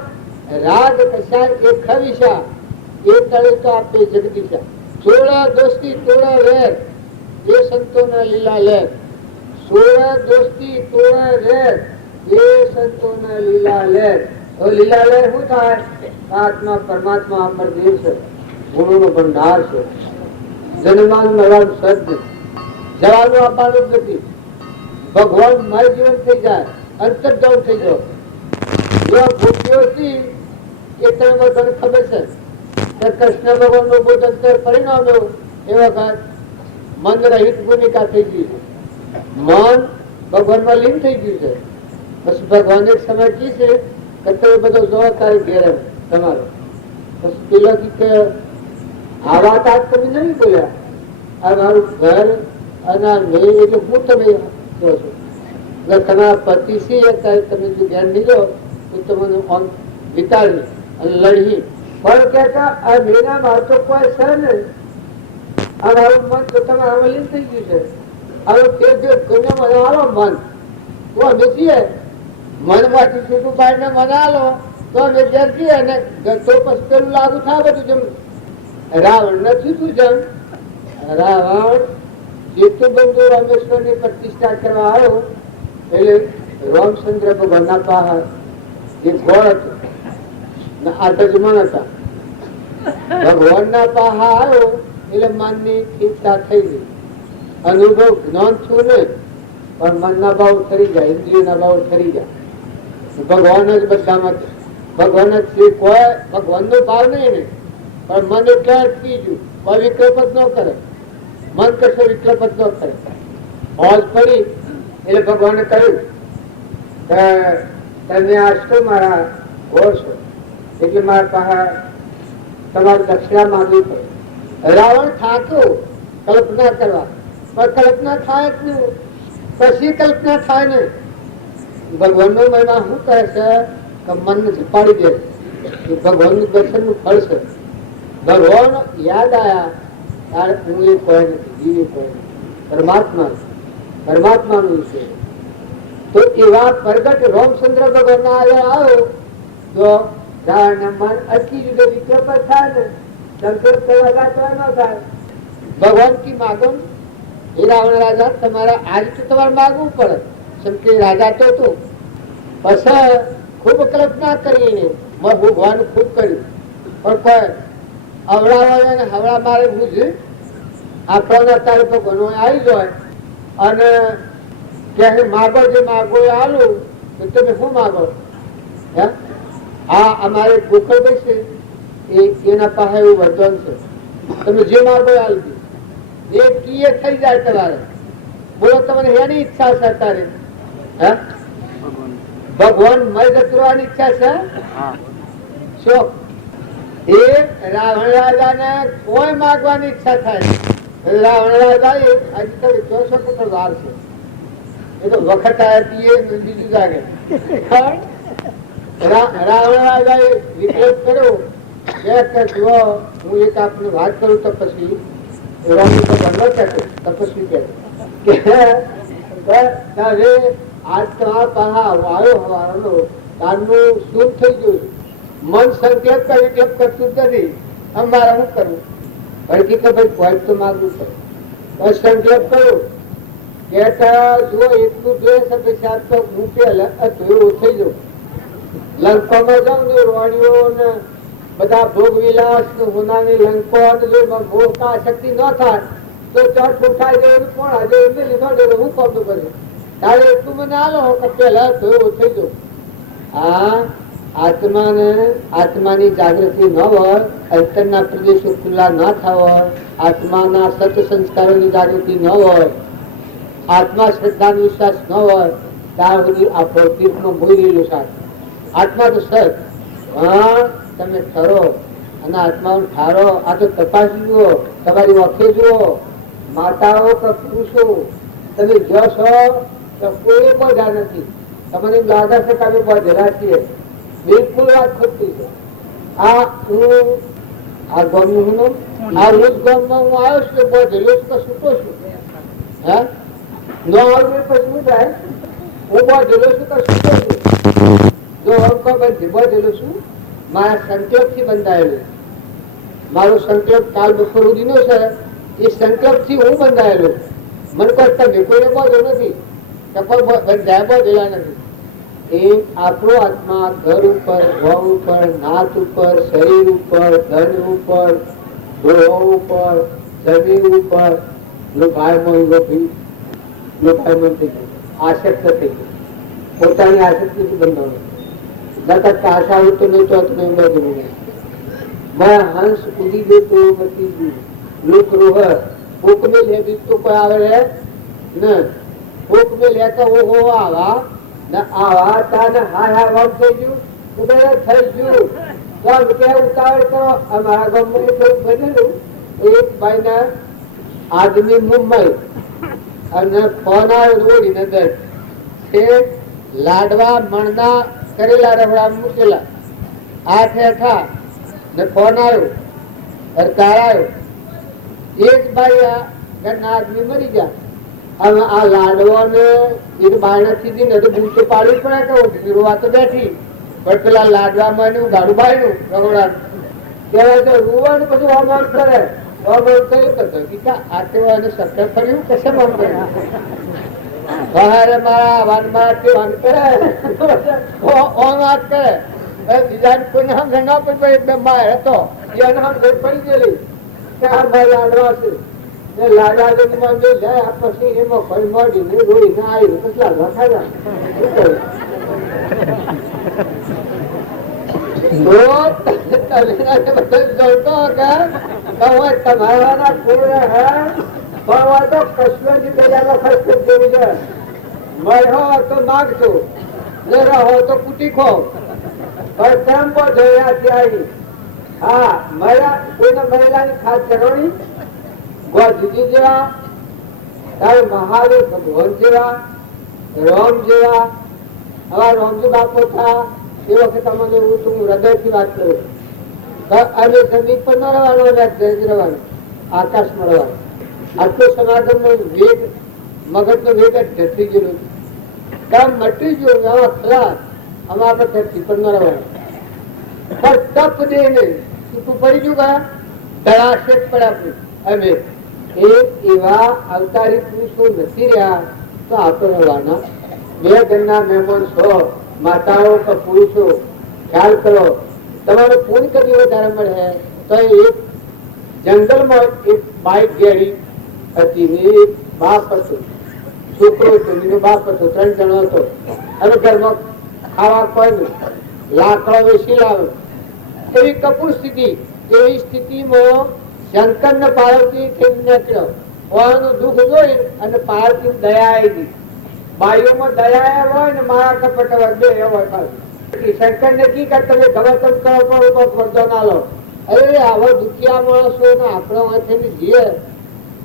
રાગ કશાય એ ખવિશા એ તળે તો આપે જગદીશા. સોળા દોસ્તી તોડા વેર એ સંતોના લીલા લેર. સોળા દોસ્તી તોડા વેર એ સંતોના લીલા લેર. તો લીલા લેર શું થાય? આત્મા પરમાત્મા અમર દેવ છે, ગુણોનો ભંડાર છે. જન્માનું મળવાનું સદ જવાનું આપવાનું જ નથી. ભગવાન મારું જીવન થઈ જાય, અંતર્જામ થઈ જાવ. જો ગોપીઓ હતી એ તને બધાને ખબર છે કે કૃષ્ણ ભગવાન નો બોધ અંતર પરિણામ્યો એ વખત મન રહિત ભૂમિકા થઈ ગઈ. મન ભગવાનમાં લીન થઈ ગયું છે. પછી ભગવાન એક સમય કી છે કે તમે બધો જોવા તારી ઘેર તમારો. પછી પેલો કે આ વાત આજ તમે નહીં બોલ્યા. આ મારું ઘર અને નહીં એટલે હું તમે કહો છો. એટલે તમારા પતિ છે અત્યારે તમે જો ઘેર નહીં લો તો તમને વિતાડી અને લડી. પણ કહેતા આ મેના માર તો કોઈ છે ને આ મારું મન તો તમારા લીન થઈ ગયું છે. હવે તે જે દુનિયામાં હાલો મન તો અમે છીએ મનમાંથી છૂટું પાડીને મનાલો તો અમે ઘેર છીએ. અને તો પછી પેલું લાગુ થાય બધું. જેમ રાવણ નથી તું જેમ રાવણ જેટલું બધું રામેશ્વર ની પ્રતિષ્ઠા કરવા આવ્યો એટલે રામચંદ્ર ભગવાનના પહાડ જે ગોળ હતું આ દજમન હતા. ભગવાન ના પહાડ આવ્યો એટલે મનની ચિંતા થઈ ગઈ. અનુભવ જ્ઞાન થયું નહીં પણ મનના ભાવ ઠરી જાય, ઇન્દ્રિયના ભાવ ઠરી જાય. ભગવાન જ બધામાં ભગવાન જ કોઈ ભગવાન નો ભાવ નહીં ને પણ મન એટલે અટકી ગયું. કોઈ વિકલ્પ જ ન કરે. મન કશો વિકલ્પ જ ન કરે. હોજ પડી એટલે ભગવાને કહ્યું કે તમે આજ મારા ઘોર છો એટલે મારા પાસે તમારે દક્ષિણા માંગવી પડે. રાવણ થાક્યો કલ્પના કરવા પણ કલ્પના થાય જ નહીં. પછી કલ્પના થાય ને ભગવાન નો મહિમા શું કહે છે કે મનને ઝપાડી દે. ભગવાન નું દર્શન નું ફળ છે. ભગવાન યાદ આયા ત્યારે હું એ કોઈ નથી, જીવ એ કોઈ નથી, પરમાત્મા પરમાત્માનું છે. તો એવા પ્રગટ રામચંદ્ર ભગવાન ના આવ્યો તો રાવણ મન અટકી જુદે વિકલ્પ થાય ને સંતોષ કરવા તો ન થાય. ભગવાન કી માગો એ રાવણ રાજા તમારા આ રીતે તમારે માગવું પડે. કે રાજા તો હતું પછી ખૂબ કલ્પના કરી ભગવાન ખૂબ કર્યું પણ કોઈ અવળા ને હવળા મારે બુજ આપણને અત્યારે ભગવાન આવી જાય અને કે માગો જે માગો એ આલું તો તમે શું માગો? હા અમારે ગોકળભાઈ છે એના પાસે એવું વચન છે તમે જે માગો એ આલી દે. એ કીએ થઈ જાય તમારે. બોલો તમને એની ઈચ્છા છે અત્યારે ભગવાન મય જવાની ઈચ્છા છે. શું એ રાવણ રાજા ને કોઈ માગવાની ઈચ્છા થાય. રાવણ રાજા એ હજી તો 64 વાર છે. એ તો વખત આવ્યા બીજું જાગે. રાવણ રાજા એ વિકલ્પ કર્યો કે જુઓ હું એક આપને વાત કરું તો પછી તપસ્વી કે ત્યારે આત્મા પહા વાયો હવાનો તારનું શું થઈ ગયું. મન સંકેત કરી કેમ કરતું નથી. અમારે શું કરવું? ભડકી તો ભાઈ ભોજ તો માગવું પડે. સંકેત કરું કે જુઓ એટલું જોઈએ છે સાત તો મૂકે એવું થઈ જવું. લંકામાં જાઉં ને રોણીઓ ને બધા ભોગ વિલાસ હોનાની લંકો મોટા શક્તિ ન થાય તો ચટ ઉઠાઈ જાય કોણ આજે એમને લીધો દે હું કોમ કરું. તારે એટલું મને આલો કે પેલા તો એવું થઈ જવું. આ આત્માની જાગૃતિ ન હોય, અંતરના પ્રદેશો ખુલ્લા ન થવા, આત્માના સત સંસ્કારોની જાગૃતિ ન હોય, આત્મા શ્રદ્ધા વિશ્વાસ ન હોય, ત્યાં સુધી આ ભૌતિકનો ભૂલેલું સાથ. આત્મા તો સત તમે ઠરો અને આત્માનું ઠારો. આ તો તપાસી જુઓ, તમારી વખતે જુઓ, માતાઓ કે પુરુષો તમે જો છો તો કોઈ બધા નથી. તમને લાગે છે કે અમે બધા છીએ. બિલકુલ વાત ખોટી છે. આ હું આ ગામનું આ રોજ ગામમાં હું આવ્યો છું બધેલો છું કે છૂટો છું. હે ન આવ્યું પછી શું થાય? હું બધેલો છું કે છૂટો છું. જો બધેલો છું મારા સંકલ્પ થી બંધાયેલો. મારો સંકલ્પ કાલ બપોર સુધીનો છે. એ સંકલ્પ થી હું બંધાયેલો. મને કરતા કોઈને બધો નથી, બંધાય બધેલા નથી. એ આપણો આત્મા ઘર ઉપર, ભાવ ઉપર, નાત ઉપર, શરીર ઉપર, ધન ઉપર, ગ્રહો ઉપર, જમીન ઉપર લોભાયમન થઈ ગયું, આસક્ત થઈ ગયું. પોતાની આસક્તિથી બંધાણું. નકર આશા હોય તો નહીં તો તમે બધું મેં હંસ ઉડી દે તો બતી ગયું. લોક રોહ ભૂખ में ले भी तो कोई આવે ને ભૂખ में લેતા ઓહો આવા ને આવા તાને હા વમ થઈ ગયું ઉદય થઈ ગયું. તો કે ઉતાવળ કરો. અમારા ગામમાં એક બનેલું એક ભાઈના આદમી મુંબઈ અને ફોન આવ્યો રોડી નગર તે લાડવા મણના કરેલા રવડા મૂકેલા આઠ હેઠા ને ફોન આવ્યો સરકાર આવ્યો. એક ભાઈ ઘરના આદમી મરી ગયા. હવે આ લાડવા ને એક બાયણા સીધી ને તો બૂમ તો પાડવી પડે કે ફીરવા તો બેઠી પણ પેલા લાડવામાં એનું ગાડું બાયનું રગોડા કહેવાય તો રૂવાનું પછી હોમવર્ક કરે. હોમવર્ક થયું કરતો આ તેવાને સફળ કર્યું કશે મન કરે મારા વાન મારા તે વાન કરે ઓન વાત કરે. બીજા કોઈને સમજ ના પડી બે માર હતો એને સમજ પડી ગયેલી કે આ ભાઈ લાડવા છે. લાડવા જાય પછી એમાં ફરી મળી ને રોઈ ના આવી કેટલા ઘટાડા તમારા કૃષ્ણજી પેલા ખર્ચ જેવું છે. મળો તો માગશો, રહો તો કુટી ખો. હા મળ્યા કોઈને મહિલાની ખાસ ચરવણી ગોજી જેવા તારે મહાદેવ ભગવાન જેવા રામ જેવા. હવે રામજી બાપો થા એ વખત અમને હું હૃદય થી વાત કરું. અને જમીન પર ન રહેવાનું રહેવાનું, આકાશમાં રહેવાનું. આટલો સમાધાન નો વેગ મગજ નો વેગ જ ઘટી ગયેલો છે. કામ મટી ગયું આવા ખલાસ. અમે આપણે ધરતી પર ન રહેવાનું. પણ તપ દે ને છૂટું પડી ગયું કા ધડાશેટ પડ્યા. અમે એક એવા અવતારી પુરુષો નથી રહ્યા તો આપણે રહેવાના. બે ઘરના મહેમાન છો, માતાઓ કે પુરુષો ખ્યાલ કરો. તમારે પૂર્ણ કદી વધારે મળે તો એક જંગલમાં એક બાઈક ગેડી હતી. એક બાપ હતો, છોકરો હતો, એનો બાપ હતો, 3 જણો હતો. અને ઘરમાં ખાવા કોઈ નહીં, લાકડો વેચી લાવે એવી કપૂર સ્થિતિ. એવી સ્થિતિમાં શંકર ને પાર્વતી નીકળ્યો. ઓનું દુઃખ જોઈ અને પાર્વતી દયા આવી. બાઈઓમાં દયા હોય ને મારા કપટ બે હોય. શંકર ને કી કર તમે ગવતમ કરો તો પડદો ના લો. અરે આવા દુખિયા માણસો ને આપણા વાંચેની જીએ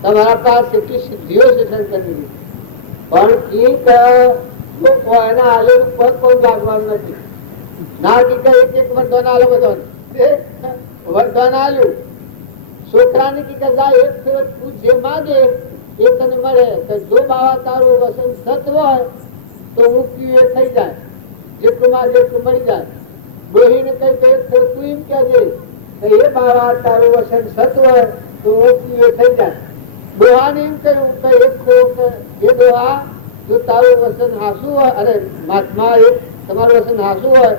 તમારા પાસે કેટલી સિદ્ધિઓ છે શંકરની. પણ કીક એના આલેલું પદ કોઈ જાગવાનું નથી. ના કી એક વરદાન આલો બધો વરદાન આલ્યું. છોકરાને કી જા એક ફેર તું જે માગે એ તને મળે તો જો બાવા તારું વસન સત હોય તો મુક્તિ એ થઈ જાય, જેટલું માં જેટલું મળી જાય. ડોહીને કઈ તો તું એમ કહેજે કે એ બાવા તારું વસન સત હોય તો મુક્તિ એ થઈ જાય. ડોહાને એમ કહ્યું કે એક એ ડોહા જો તારું વસન હાસુ હોય, અરે મહાત્મા એક તમારું વસન હાસુ હોય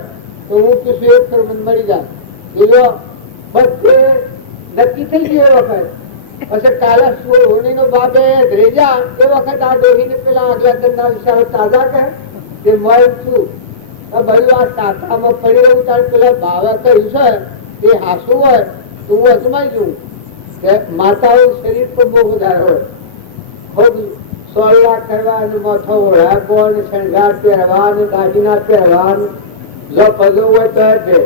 તો હું કીધું એક કર મને મળી જાય. એ બધે નક્કી થઈ ગયો એ વખત. પછી કાલે હોળી નો બાપે ધ્રેજા એ વખત આ ડોહીને પેલા આગલા ધંધા વિચારો તાજા કહે કે મળ છું બધું આ શાખામાં પડી રહ્યું ત્યારે પેલા બાવા કહ્યું છે એ હાસુ હોય તો હું અજમાઈ જઉં કે માતાઓ શરીર પર બહુ વધારે હોય, ખૂબ સોળલા કરવા માથો ઓળાકો શણગાર પહેરવા દાગીના પહેરવા જો પદો હોય તો છે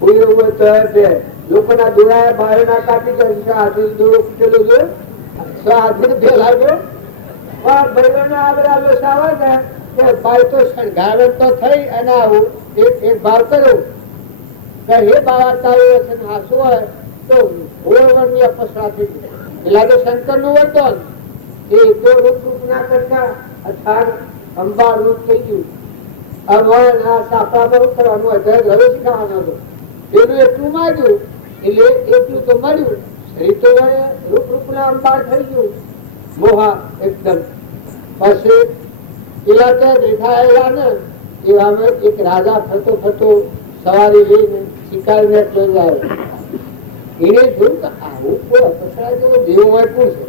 પૂરું હોય તો છે. લોકોના દોડાયા બહાર ના કાપી દોડો કૂટેલું જો હાથે ફેલાવ્યો પણ બહેનો આ બધા લોસાવા ને કે ભાઈ તો શણગાર તો થઈ અને આવું એક ભાવ કર્યો કે હે બાવા તારું વચન હાસુ હોય તો ઓળવણની અપસરા થઈ ગઈ. પેલા તો શંકર નું વર્તન એ તો રૂપ ના કરતા અથાર અંબા રૂપ થઈ ગયું. સાપડા પર કરવાનું રવે શીખાવાનો હતો પેલું એટલું માંગ્યું એટલે એટલું તો મળ્યું. શરીર તો રૂપ ના અંબાર થઈ ગયું મોહા એકદમ. પછી પેલા તો દેખાયેલા ને એવામાં એક રાજા ફરતો ફરતો સવારી લઈને શિકારી ને લઈ આવ્યો. એને જોયું કે આવું કોઈ અપસરા જેવો દેવ હોય કોણ છે.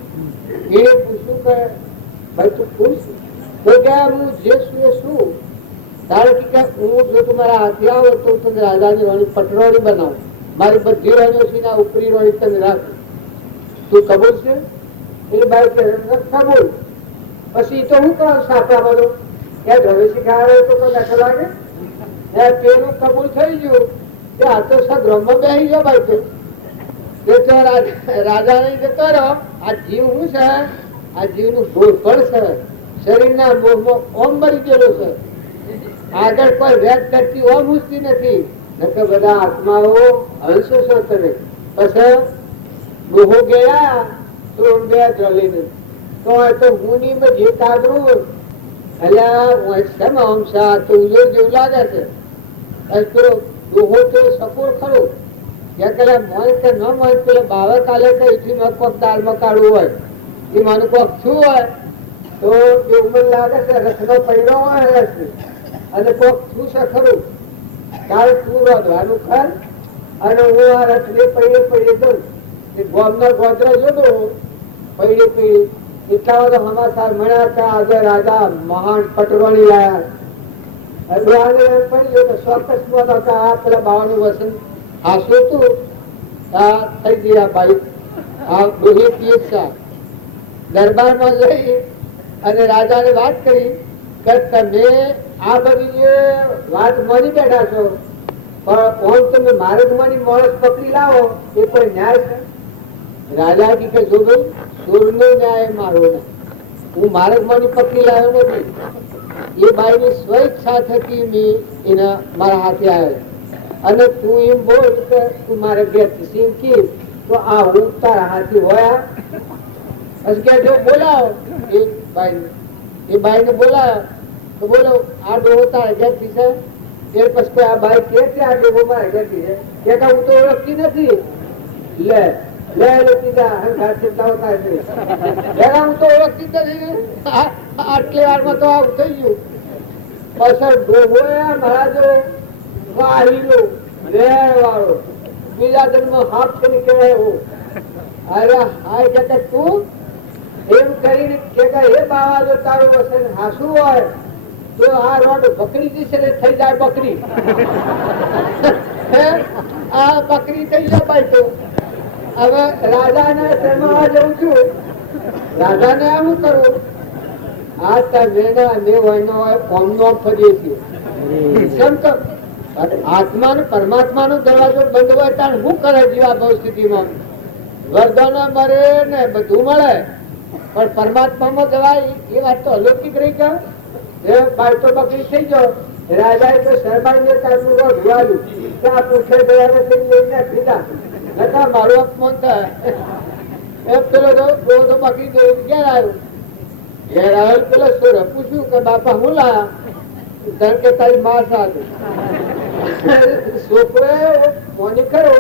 એને પૂછ્યું કે ભાઈ તું કોણ છે? તો કે હું જે છું એ શું તારે કે હું જો તમારા હાથે આવો તો તમે રાજાની વાણી પટરોણી બનાવો, મારી બધી રાણીઓ છે ને ઉપરી રાણી તમે રાખો, તું કબૂલ છે? એટલે ભાઈ કે કબૂલ. પછી તો હું કહું સાપડા બધું ત્યાં ઘરે શીખાડે તો કોઈ લખ લાગે પેલું કબૂલ થઈ ગયું કે આ તો સગ્રહમાં બેસી ગયો ભાઈ. તો રાજા ને જતો રહ્યો. આ જીવ શું છે? આ જીવ નું ભોળપણ છે, શરીરના મોહમાં ઓમ મરી ગયેલો છે. આગળ કોઈ વેદ કરતી ઓમ ઉઠતી નથી. નકર બધા આત્માઓ હંસો છો કરે. પછી મોહો ગયા તો બે લઈને તો હું ની જે કાગરું અલ્યા અંશા તો ઉજળ જેવું લાગે છે. દોહો તો સપોર ખરો મોય કે ન મોય પેલા બાવા કાલે કઈ કોક દાળમાં કાઢવું હોય એ માનું કોક શું હોય તો એ ઉમર લાગે છે રસનો પડ્યો હોય રસ અને કોક શું છે ખરું કાલ તું રોધવાનું ખર અને હું આ રસને પડીએ દઉં. ગોમનો ગોદરો જોડો પડી પડી એટલા બધો સમાચાર મળ્યા કે આજે રાજા મહાન પટરોણી લાયા. પડી ગયો તો ચોક્કસ આ પેલા બાવાનું વસન હાસું હતું થઈ ગયા ભાઈ. આ ડોહી પીએસા દરબારમાં જઈ અને રાજાને વાત કરી કે તમે આ બધી જે વાત માની બેઠા છો પણ ઓમ તમે માર્ગમાંની માણસ પકડી લાવો એ કોઈ ન્યાય છે? રાજા કે જો ભાઈ સુરનો ન્યાય મારો ને હું માર્ગમાંની પકડી લાવ્યો નથી. એ બાઈની સ્વેચ્છા થકી મેં એના મારા હાથે આવ્યો અને તું એમ બોલ કે તું મારે ઘેર એમ કી તો આ હું તારા હાથી હોયા. પછી કે બોલાવો એ બાઈ ને બોલાયો તો બોલો આ ડોહો તારા ઘેર થી છે. એ પછી આ બાઈ કે આ ડોહો મારા ઘેર થી છે કે હું તો ઓળખતી નથી. લે લે કીધા હું તો ઓળખતી નથી. આટલી વારમાં તો આવું થઈ ગયું. પછી ડોહો મહારાજો વાહીલો વેણ વાળો બીજા જન્મ હાથ કરી કહેવાય હું અરે હાય કે તું એમ કરીને કે હે બાવા જો તારું વસન હાસું હોય તો આ રોડ બકરી જશે ને થઈ જાય બકરી. આ બકરી થઈ જાય ભાઈ. તો હવે રાજાને શરમાવા જવું છું. રાજાને આવું કરવું આ તમે હોય કોમનો ફરીએ છીએ. આત્મા ને પરમાત્મા નો દરવાજો બંધ હોય ત્યારે શું કરે જીવા ભાવ સ્થિતિમાં? વરદાન મળે ને બધું મળે પણ પરમાત્મામાં જવાય એ વાત તો અલૌકિક રહી ગયો. એ બાળ તો બકરી થઈ ગયો. રાજાએ તો શરમાઈને તારું જોવાયું કે આ પૂછે ગયા લઈને દીધા નતા મારું અપમાન થાય. પેલો બકરી ક્યાં આવ્યું ઘેર આવેલ પેલા સોર પૂછ્યું કે બાપા હું લાયા? કારણ કે તારી માં સાથે છોકરો મોની ખરો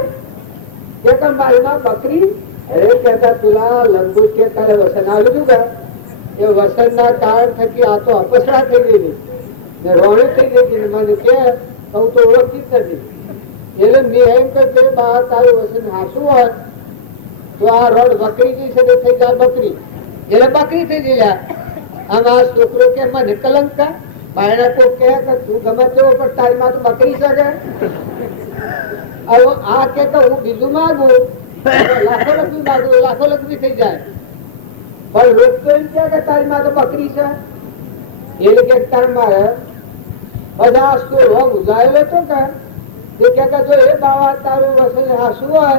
કે મારી માં બકરી. અરે કેતા પેલા લંબુ કે તારે વસન આવ્યું કે એ વસન ના કારણ થકી આ તો અપસરા થઈ ગઈ ને રોણી થઈ ગઈ હતી. મને કે હું તો ઓળખતી જ નથી. એટલે મેં એમ કે બા તારું વસન હાસું હોય તો આ રોડ બકરી ગઈ છે તો થઈ જાય બકરી. એટલે બકરી થઈ ગઈ. આમ આ છોકરો કે મને કલંક કા બાયણા તો કે તું ગમે તેવો પણ તારી માં તો બકરી શકે. આ કે હું બીજું માંગુ લાખો લખી માંગુ લાખો લખી થઈ જાય. પણ લોક તો એમ કે તારી માં તો બકરી છે. એટલે કે તાર મારે બધા તો રોગ ઉજાયેલો હતો કે જો એ બાવા તારું વસન હાસું હોય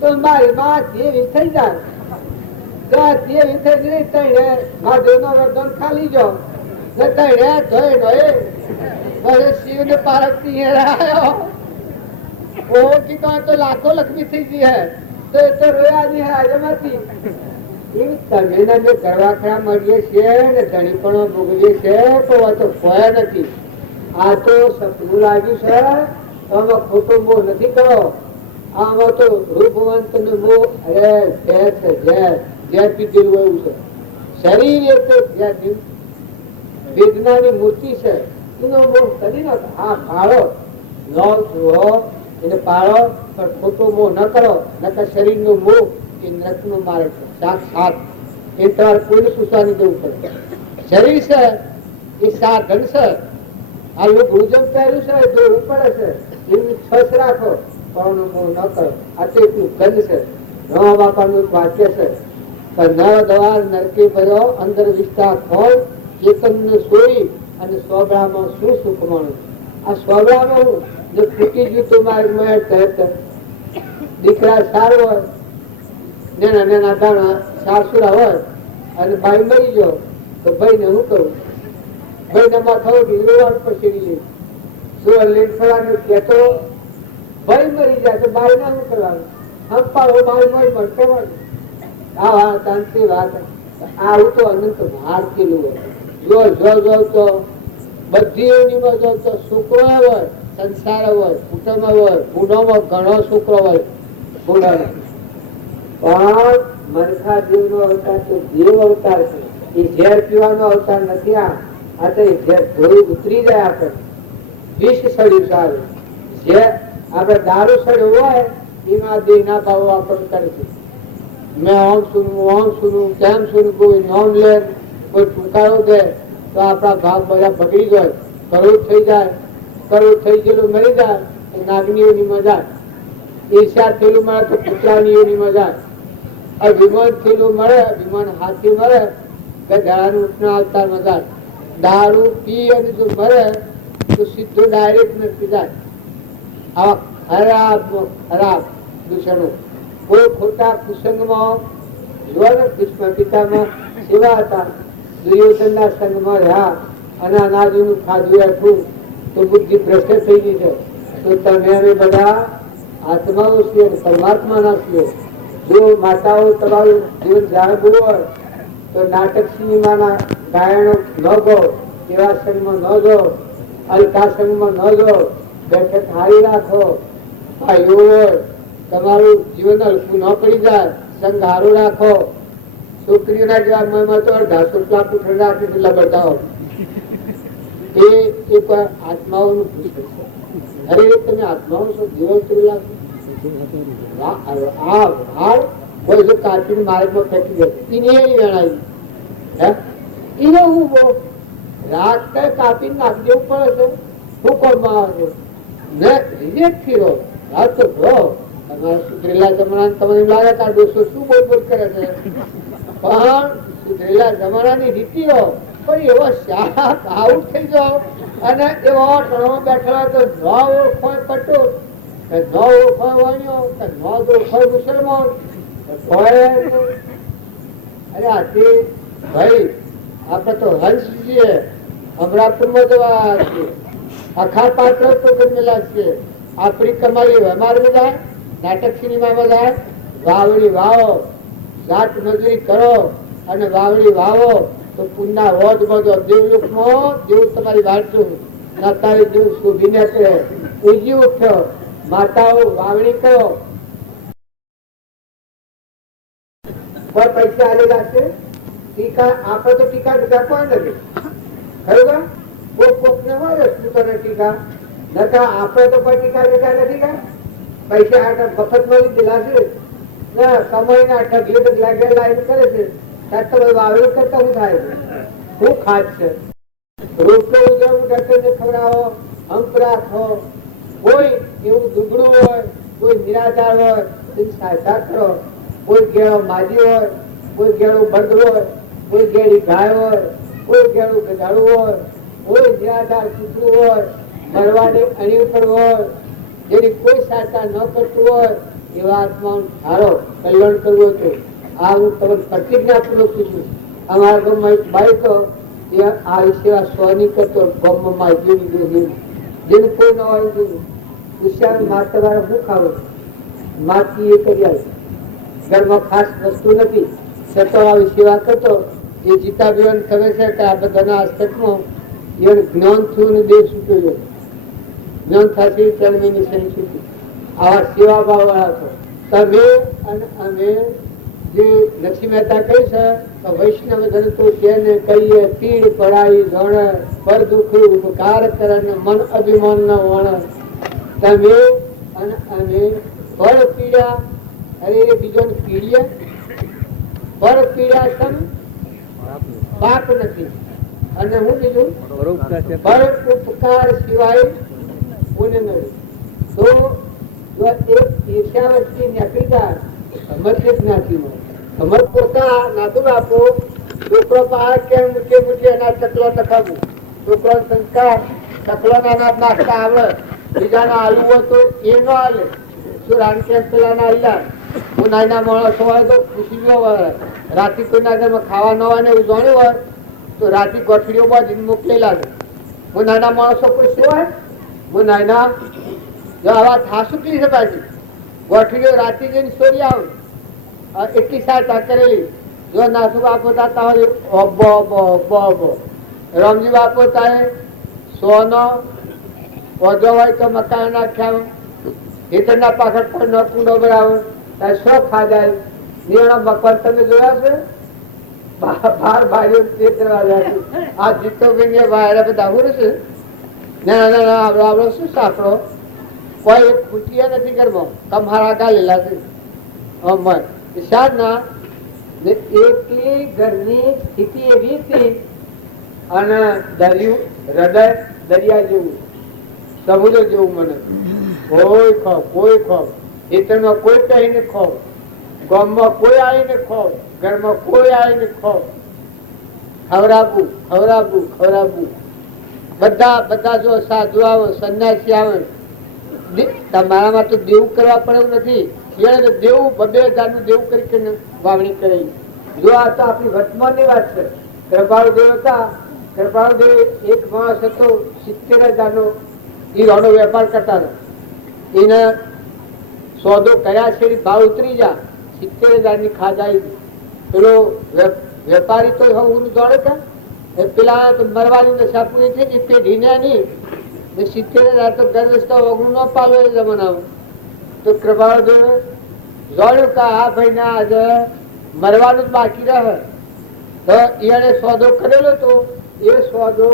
તો મારી માં જેવી થઈ જાય. ખાલી જો શિવ ને પાર્વતી તો લાખો લક્ષ્મી થઈ ગઈ હે તો એ તો રોયા નહીં આજમાંથી. તમે જે ગરવાખડા મળીએ છીએ ને ધણીપણો ભોગવીએ છે તો ફોયા નથી. આ તો સપનું લાગ્યું છે. આમાં ખોટો મોહ નથી કરો. આમાં તો રૂપવંત નો મોહ અરે ઝેર છે ઝેર. ઝેર પીધેલું એવું છે. શરીર એ તો વેદનાની મૂર્તિ છે. એનો મોહ કરી ન હા પાળો લો એને પાળો પણ ખોટો મોહ ન કરો. નકર શરીર નો મોહ એ નરક નો મારે છે સાક્ષાત. એ તમારે કોઈને પૂછવાની જવું પડે. શરીર છે એ સાધન છે. આ લોકો ભોજન પહેર્યું છે જોવું પડે છે. એનું છસ રાખો પણ મોહ ન કરો. આ તો એટલું ગંધ છે. રમા બાપા નું વાક્ય છે નર દ્વાર નરકે ભર્યો અંદર વિસ્તાર ખોલ ચેતન ને સોઈ અને સ્વબળામાં શું સુખ મળે. આ સ્વબળામાં હું જો ફૂટી ગયું તો મારી મેળ દીકરા સારો હોય નેના નેના દાણા સારસુરા હોય અને બાઈ મરી ગયો તો ભાઈ ને હું કરું? ભાઈ ને માં થવું રોવાનું પછી લેટ ફળવાનું કેતો ભાઈ મરી જાય તો બાઈ ના શું કરવાનું? હંપાડો બાઈ મળી મળવાનું. આવું તો અનંત ભાર થયેલું હોય. જો તો બધી તો શુક્ર હોય સંસાર હોય કુટુંબ હોય ગુણોમાં ઘણો શુક્ર હોય. પણ મનખા જીવ નો અવતાર તો જીવ અવતાર છે. એ ઝેર પીવાનો અવતાર નથી. આ તો ઝેર ધોઈ ઉતરી જાય. આપણે વિષ સડ્યું સારું જે આપડે દારૂ સડ્યું હોય એમાં દેહ ના ભાવો આપણને કરે છે. मैं ओम सुनूं केम सुनूं कोई नाम ले कोई ठुकारो दे तो आपड़ा भाग બધા બગડી જાય. કરોડ થઈ જાય. કરોડ થઈ ગયેલું મરી જાય તો નાગનીઓની મજા. ઈર્ષા થયેલું મળે તો કૂતરાનીઓની મજા. આ વિમાન થયેલું મળે વિમાન હાથી મળે ગધાડાનું ઉઠના આવતા મજા. દારૂ પી અને જો મરે તો સીધો ડાયરેક્ટ નથી જાય. આવા ખરાબ દૂષણો કોઈ ખોટા કુસંગમાં ભીષ્મ પિતામાં સેવા હતા. દુર્યોધન ના સંગમાં રહ્યા અને અનાજનું ખાધું હતું તો બુદ્ધિ ભ્રષ્ટ થઈ ગઈ છે. તો તમે અમે બધા આત્માઓ છીએ પરમાત્મા ના છીએ. જો માતાઓ તમારું જીવન જાણવું હોય તો નાટક સિનેમાના ગાયનો ન ગો, એવા સંગમાં ન જો, અલકા સંગમાં ન જો. બેઠક હારી રાખો. ભાઈઓ તમારું જીવન હલકું ન પડી જાય. સંગ હારો રાખો. છોકરીઓના જેવા મનમાં તો 18 પૂછડ રાખી લબડતા એ આત્માઓનું પૂછે છે. અરે તમે આત્માઓ છો જીવન કરી રાખો. કાપીને માર્ગમાં ફેંકી દે એને વેણાવી એને હું રાગ કાપીને નાખી દેવું પડે છે. શું કોમાં આવે છે રિજેક્ટ થયો રાત તો સુધરેલા જમાના તમને લાગે કે આ દોસ્તો શું બોલ કરે છે. પણ સુધરેલા જમાનાની રીતિઓ પણ એવો શાક આઉટ થઈ જાઓ અને એવો ટણો બેઠેલા તો ન ઓળખોય પટો કે ન ઓળખોય વાણ્યો કે ન ઓળખોય મુસલમાન. અરે આથી ભાઈ આપડે તો હંસ છીએ. અમરાપુરમાં જવા છીએ. આખા પાત્ર તો ગમેલા છીએ. આપણી કમાઈ અમારે જાય નાટક સિનેમામાં જાય. વાવડી વાવો જાત મજૂરી કરો અને વાવડી વાવો તો પુણ્યના રોજ બધો દેવલોકમાં દેવ તમારી વાત જોયું. અત્યારે દેવ શોભીને કહે ઉજી ઉઠ્યો, માતાઓ વાવણી કરો, કોઈ પૈસા આલેલા છે. ટીકા આપણે તો ટીકા બીજા કોઈ નથી, ખરું? કોક ને હોય શું કરે ટીકા, નકા આપણે તો કોઈ ટીકા બીજા નથી. કા પૈસા આટલા મફત માં લીધેલા છે, સમયના ઢગલે લાગેલા એમ કરે છે. ત્યાં તો વાવણી કરતા શું થાય છે, શું ખાસ છે? રોટલો ઉજવવું ડરને ખવડાવો, અંક રાખો, કોઈ એવું દુબળું હોય, કોઈ નિરાધાર હોય તેની સહાયતા કરો. કોઈ ગેળો માજી હોય, કોઈ ગેળું બળદ હોય, કોઈ ગેળી ગાય હોય, કોઈ ગેળું ગધાડું હોય, કોઈ નિરાધાર કૂતરું હોય, મરવાની અણી ઉપર હોય, જેની કોઈ સહાયતા ન કરતું હોય એવા આત્માનું ધારો કલ્યાણ કરવું હતું. આ હું તમને પ્રતિજ્ઞાપૂર્વક પૂછું. અમારા ગામમાં એક બાઈ તો આ સેવા સ્વની કરતો ગામમાં જેનું કોઈ ન હોય ઉશિયાર માર તમારે શું ખાવું, માતી એ કરી આવે. ઘરમાં ખાસ વસ્તુ નથી છતાં આવી સેવા કરતો. એ જીતાબેન ખબર છે કે આ બધાના હસ્તકમાં એને જ્ઞાન થયું ને દેહ છૂટ્યો. જ્ઞાન થશે 3 મહિને શરીર છૂટ્યું. આવા સેવા ભાવ વાળા છો તમે. અને અમે જે લક્ષ્મી મહેતા કહી છે તો વૈષ્ણવ ધન તો તેને કહીએ પીડ પડાઈ જણ પર દુઃખ ઉપકાર કરે મન અભિમાન ન વણ. તમે અને અમે ફળ પીડા, અરે બીજો પીડીએ પર પીડા સમ પાપ નથી. અને હું બીજું પર ઉપકાર સિવાય પુણ્ય નથી. તો એક ઈર્ષાવતી ન્યાપીદાર સમર્પિત જ્ઞાતિનો સમર પોતા નાતું આપો. છોકરો પાસે કેમ મૂકે મૂકે એના ચકલો નખાવું. છોકરો સંસ્કાર ચકલો ના નાખતા આવે, બીજાના આલુ હોય તો એ ન હાલે. શું રાણકેમ પેલા ના આલ્યા. હું નાના માણસ હોય તો ખુશી જો હોય. રાતે કોઈના ઘરમાં ખાવા ન હોય ને એવું જાણ્યું હોય તો રાતે ગોઠડીઓ બાંધીને મોકલેલા છે. હું નાના માણસો ખુશી હોય. હું નાના જો આવા થાસુકલી છે પાછી ગોઠડીઓ રાતે જઈને સોરી આવું. એટલી સહાયતા કરેલી. જો નાસુ બાપો થતા હોય રામજી બાપો થાય સોનો ઓજો હોય તો મકાન નાખ્યા, હિતરના પાછળ પણ ન કુંડો બરાબર સો ખા જાય. નિર્ણય મકવાન તમે જોયા છે? બાર ભાઈઓ તે કરવા જાય. આ જીતો ભાઈ ભાઈ બધા હું છે નાના નાના આવડો આવડો શું સાંકડો કોઈ ખૂટિયા નથી ઘરમાં કમહારા ગાલેલા છે. સાધના એટલી ઘરની સ્થિતિ એવી હતી અને દરિયું હૃદય દરિયા જેવું સમુદ્ર જેવું. મને કોઈ ખોફ કોઈ ખોફ ખેતરમાં કોઈ કહીને ખોફ, ગામમાં કોઈ આવીને ખોફ, ઘરમાં કોઈ આવીને ખોફ. ખવડાવવું ખવડાવવું ખવડાવવું. બધા બધા જો સાધુ આવે સંન્યાસી આવે તમારામાં તો દેવું કરવા પડે એવું નથી. દેવું 2000 નું દેવું કરી વાવણી કરેલી. જો આ તો આપણી વર્તમાન ની વાત છે. કૃપાળુ દેવ હતા. કૃપાળુ દેવ એક માણસ હતો 70,000 નો હીરાનો વેપાર કરતા હતા. એને સોદો કર્યા છે ભાવ ઉતરી જા 70,000 ની ખાધાઈ. પેલો વેપારી તો હું જોડે કે પેલા તો મરવાની નશા પૂરી થઈ ગઈ પેઢી ને નહીં 70,000 તો ઘર રસ્તા ઓગણું ન પાલો એ જમાનામાં. તો કૃપાળુ દેવ જોડ્યું કે આ ભાઈ ના આજે મરવાનું જ બાકી રહે. તો એને સોદો કરેલો તો એ સોદો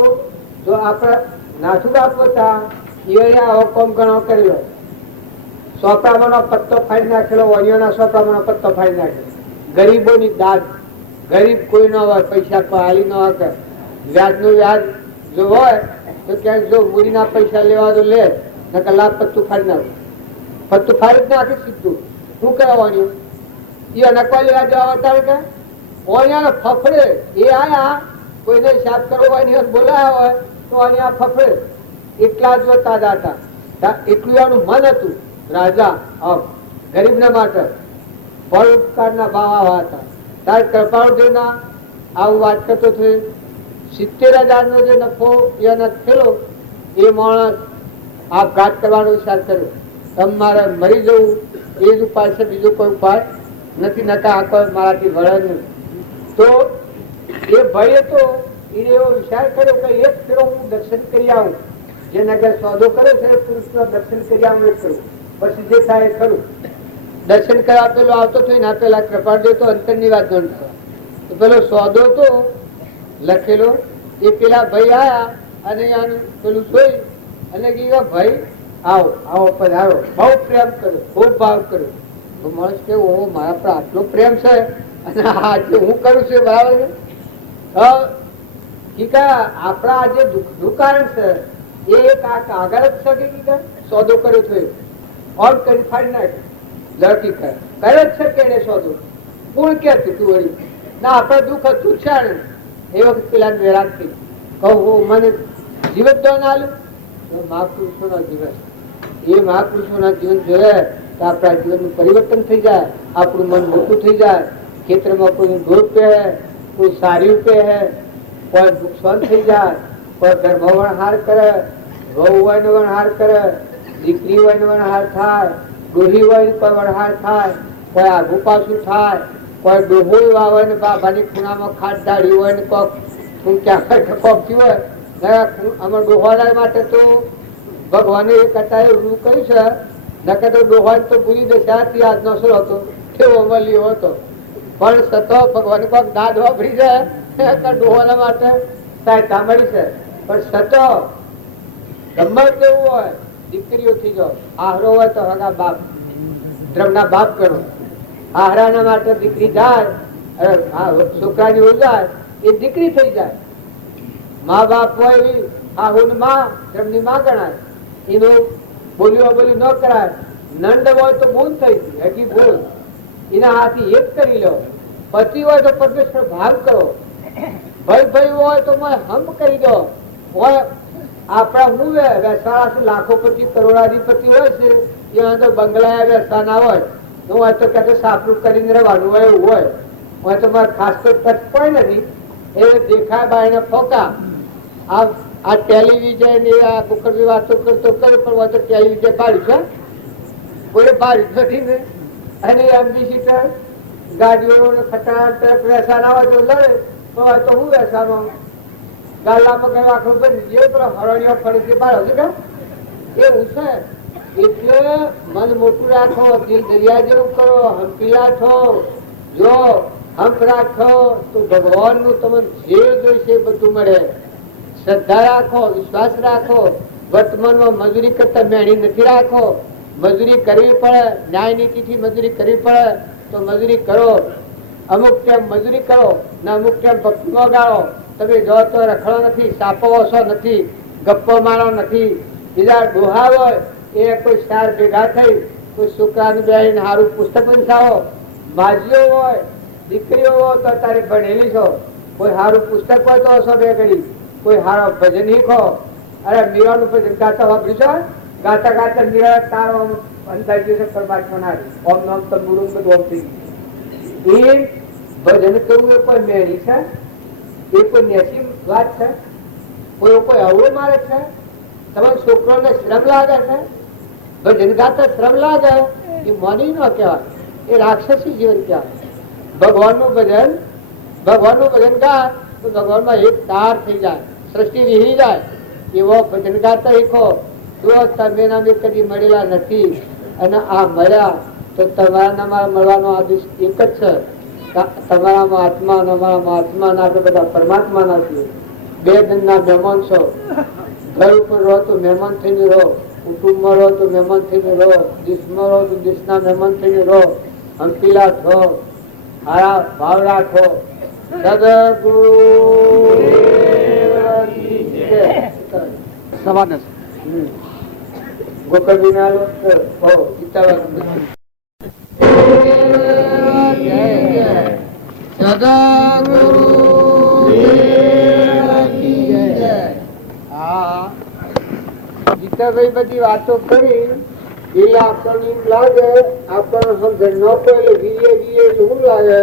જો આપણા નાથુ બાપુ હતા એને આવો કોમ ઘણો કરેલો. સોપડામાં પત્તો ફાડી નાખેલો, વણીઓના સોપડામાં પત્તો ફાડી નાખેલો. ગરીબોની દાદ. ગરીબ કોઈ ન હોય, પૈસા હાલી ન હોય, વ્યાજ નું વ્યાજ જો હોય તો ક્યાંક જો મૂડીના પૈસા લેવા તો લે, લાભ પત્તું ફાડી નાખે. પત્તું ફાડી જ નાખે સીધું. શું કરવાનું? એ અનકવા લેવા જવા બતાવે કે ઓણિયાને ફફડે. એ આયા કોઈને હિસાબ કરવો હોય બોલાયા હોય તો અહીંયા ફફડે. એટલા જ તાજા હતા. એટલું એનું મન હતું. રાજા ગરીબ ને માટે ફળ ઉપકારના ભાવ આવા હતા. તાર કૃપાળુદેવના આવું વાત કરતો છે. 70,000 નો જે નફો એને થયેલો એ માણસ આપઘાત કરવાનો વિચાર કર્યો. તમારે મરી જવું એ જ ઉપાય છે, બીજો કોઈ ઉપાય નથી. નકા આ કોઈ મારાથી વળે નહીં. તો એ ભાઈ હતો એને એવો વિચાર કર્યો કે એક ફેરો હું દર્શન કરી આવું, જે નગર સોદો કરે છે પુરુષનો દર્શન કરી આવું એક કરું, પછી જે થાય એ ખરું. દર્શન કરવા પેલો આવતો થઈને ના પેલા કૃપા દેતો અંતરની વાત ગણતો. તો પેલો સોદો તો લખેલો એ પેલા ભાઈ આયા અને આનું પેલું જોઈ અને કીધું ભાઈ આવો આવો પધારો. બહુ પ્રેમ કર્યો, ખૂબ ભાવ કર્યો. તો માણસ કે ઓ મારા પર આટલો પ્રેમ છે અને આજે હું કરું છું બરાબર છે. આપણા આજે દુઃખનું કારણ છે એ એક આ કાગળ જ છે કે સોદો કર્યો છે ઓન કરી ફાડી નાખે લડકી કરે જ છે કે એને સોદો કોણ કેતું તું વળી ના આપણે દુઃખ હતું છે ને એ વખત પેલા વેરાત થઈ કહું મને જીવન તો ના આલ્યું. મહાપુરુષોના જીવન એ મહાપુરુષોના જીવન જોઈએ તો આપણા જીવનનું પરિવર્તન થઈ જાય, આપણું મન મોટું થઈ જાય. ખેતરમાં કોઈ ઢોર પે હે, કોઈ સારી પે હે, કોઈ નુકસાન થઈ જાય, કોઈ ઘરમાં વણહાર કરે, વહુ હોય ને વણહાર કરે, દીકરી હોય ને વણહાર થાય, ડોહી હોય ને કોઈ વણહાર થાય, કોઈ આગુ પાછું થાય, કોઈ ડોહોય વાવે ને બાબાની ખૂણામાં ખાટ દાડી હોય ને કોક ક્યાં કોકથી હોય. આમાં ડોહાડા માટે તો ભગવાને એક હતા એવું કહ્યું છે, નકે તો ડોહા તો પૂરી દશા હતી આજનો શું હતો કેવો અમલ્યો હતો. પણ સતો ભગવાન કોક દાદ વાપરી જાય ડોહાના માટે સહાયતા મળી છે. પણ સતો ગમે તેવું હોય દીકરીઓથી જો આહરો હોય તો હગા બાપ ધર્મના બાપ કરો. આહરાના માટે દીકરી જાય છોકરાની હોય જાય એ દીકરી થઈ જાય. મા બાપ હોય એવી આહુન માં ધર્મની માં ગણાય. એનું બોલ્યો બોલી ન કરાય. નંદ હોય તો ભૂલ થઈ ગઈ હજી ભૂલ એના હાથી એક કરી લો. પતિ હોય તો પરમેશ્વર ભાવ કરો. ભાઈ ભાઈ હોય તો મને હમ કરી દો. હોય આપડા હું વેસાણા લાખોપતિ કરોડાધિપતિ હોય છે એમાં તો બંગલા વેસાના હોય હું તો કે સાપરું કરીને રહેવાનું હોય એવું હોય. હું તો મારે ખાસ તો ટચ પડે નથી એ દેખાય બાયને ફોકા. આ ટેલિવિઝન એ આ કુકરની વાતો કરતો કરે પણ હોય તો ટેલિવિઝન પાડ્યું છે કોઈ પાડ્યું નથી ને. અને એમ્બેસીટર ગાડીઓ ખતરા ટ્રક વેસાના હોય તો લડે હોય તો હું વેસામાં ગાલામાં ગયો આખો બની જે પેલો હરણીઓ ફરીથી બહાર હશે કે એવું છે. એટલે મન મોટું રાખો, દિલ દરિયા જેવું કરો, હંપીલા છો. જો હંપ રાખો તો ભગવાન નું તમને જે જોઈશે બધું મળે. શ્રદ્ધા રાખો, વિશ્વાસ રાખો. વર્તમાનમાં મજૂરી કરતા મેળી નથી રાખો. મજૂરી કરવી પડે, ન્યાય નીતિથી મજૂરી કરવી પડે તો મજૂરી કરો. અમુક ટાઈમ મજૂરી કરો ને અમુક ટાઈમ ભક્તિમાં ગાળો. તમે જો તો રખડો નથી, સાપો ઓછો નથી, ગપ્પો મારો નથી. બીજા ડોહા હોય એ કોઈ ચાર ભેગા થઈ કોઈ છોકરાને બેહીને સારું પુસ્તક બંધાવો. માજીઓ હોય દીકરીઓ હોય તો તારે ભણેલી છો, કોઈ સારું પુસ્તક હોય તો ઓછો બે ઘડી, કોઈ સારો ભજન શીખો. અરે મીરાનું ભજન ગાતા વાપરી છો, ગાતા ગાતા મીરા તારો અંદાજી છે પરમાત્મા ના ઓમ નામ તંબુરું બધું ઓમ થઈ ગયું. એ ભજન કરવું એ કોઈ મેળી છે? એ કોઈ નેસી વાત છે? કોઈ અવળું મારે છે? તમારા છોકરોને શ્રમ લાગે છે? ભજન ગાતા શ્રમ લાગે એ મોની ન કહેવાય, એ રાક્ષસી જીવન કહેવાય. ભગવાનનું ભજન ગા તો ભગવાનમાં એક તાર થઈ જાય, સૃષ્ટિ વિહી જાય. એવો ભજન ગાતા શીખો. જો તમે નામે કદી મળેલા નથી અને આ મળ્યા તો તમારા મારા મળવાનો આદેશ એક જ છે. તમારામાં આત્મા અને અમારામાં આત્મા ના બધા પરમાત્મા ના છીએ. બે દિનના મહેમાન છો. ઘર ઉપર રહો તો મહેમાન થઈને રહો, કુટુંબમાં રહો તો મહેમાન થઈને રહો, દેશમાં રહો તો દેશના મહેમાન થઈને રહો. હંપીલા છો, સારા ભાવ રાખો. સદગુરુ સમાન ગોકળ ગીતાભાઈ બધી વાતો કરી એ આપણને લાગે આપણને સમજણ ન પડે ધીરે ધીરે શું લાગે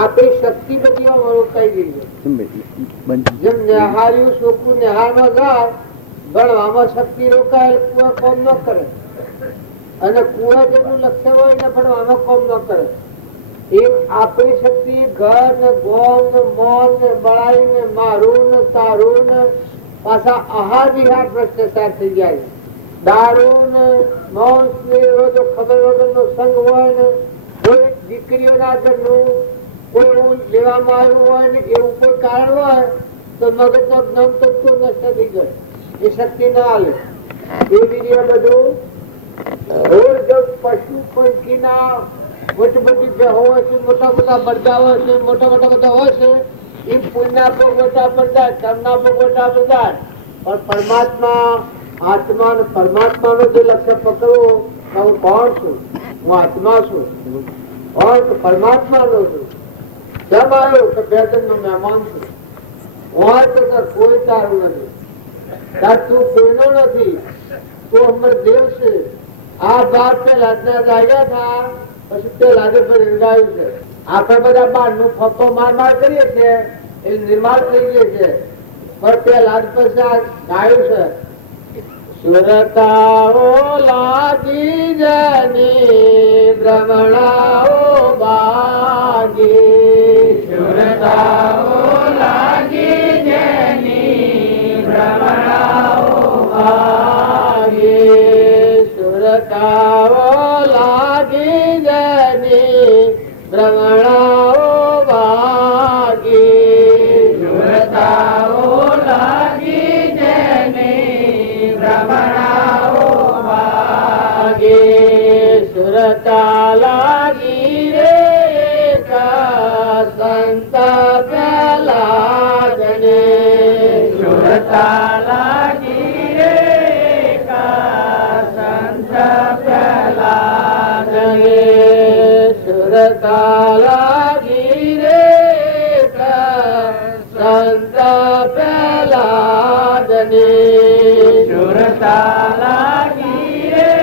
આપણી શક્તિ બધી રોકાઈ ગઈ છે. જેમ નિહાળ્યું છોકરું નિહાળમાં જાય ભણવામાં શક્તિ રોકાય કુવા કોમ ન કરે અને કુવા જેટલું લક્ષ્ય હોય ને ભણવામાં કોમ ન કરે. એમ આપણી શક્તિ ઘર ને ગોમ ને મોન ને બળાઈ ને મારું ને તારું ને પાછા આહાર વિહાર ભ્રષ્ટાચાર થઈ જાય. દારૂ ને માંસ ને એવો જો ખબર વગરનો સંગ હોય ને, કોઈ દીકરીઓના ઘરનું કોઈ એવું લેવામાં આવ્યું હોય ને એવું કોઈ કારણ હોય તો મગજનો જ્ઞાન તત્વ નષ્ટ થઈ જાય, એ શક્તિ ના હાલે. એવી રીતે બધું રોજ પશુ પંખીના મોટી મોટી ગ્રહો હોય છે, મોટા મોટા બળદા હોય છે, મોટા મોટા બધા હોય છે, એ પુણ્યના ભોગવટા બંધાય, કર્મના ભોગવટા બંધાય. પણ પરમાત્મા આત્મા ને પરમાત્મા નો જે લક્ષ્ય પકડવું, હું કોણ છું, હું આત્મા છું, કોણ પરમાત્મા નો છું. કેમ આવ્યો કે બે જણ નો મહેમાન છું, હોય તો કોઈ તારું નથી, તું કોઈનો નથી, તું અમર દેવ છે. આ બાર પેલા જાગ્યા થા, પછી પેલા નિર્ગાયું છે. આપણે બધા બાર નું ફપ્પો માર માર કરીએ છીએ, એ નિર્માણ થઈ ગયે છે. પણ પેલા પછી ગાયું છે, સુરતાઓ લાગી જની ભ્રમણાઓ બાગી, સુરતાઓ લાગી જની ભ્રમણાઓ બાગી, સુરતાઓ લાગી જની ભ્રમણાઓ બાગી, સુરતાઓ લાગી જની ભ્રમણાઓ બાગી, સુરતા લાગી રે સંત પેલા જને, સુરતા લાગી રે સંત પેલા જને, સુરતા લાગી રે સંત પેલા જને, સુરતા લાગી રે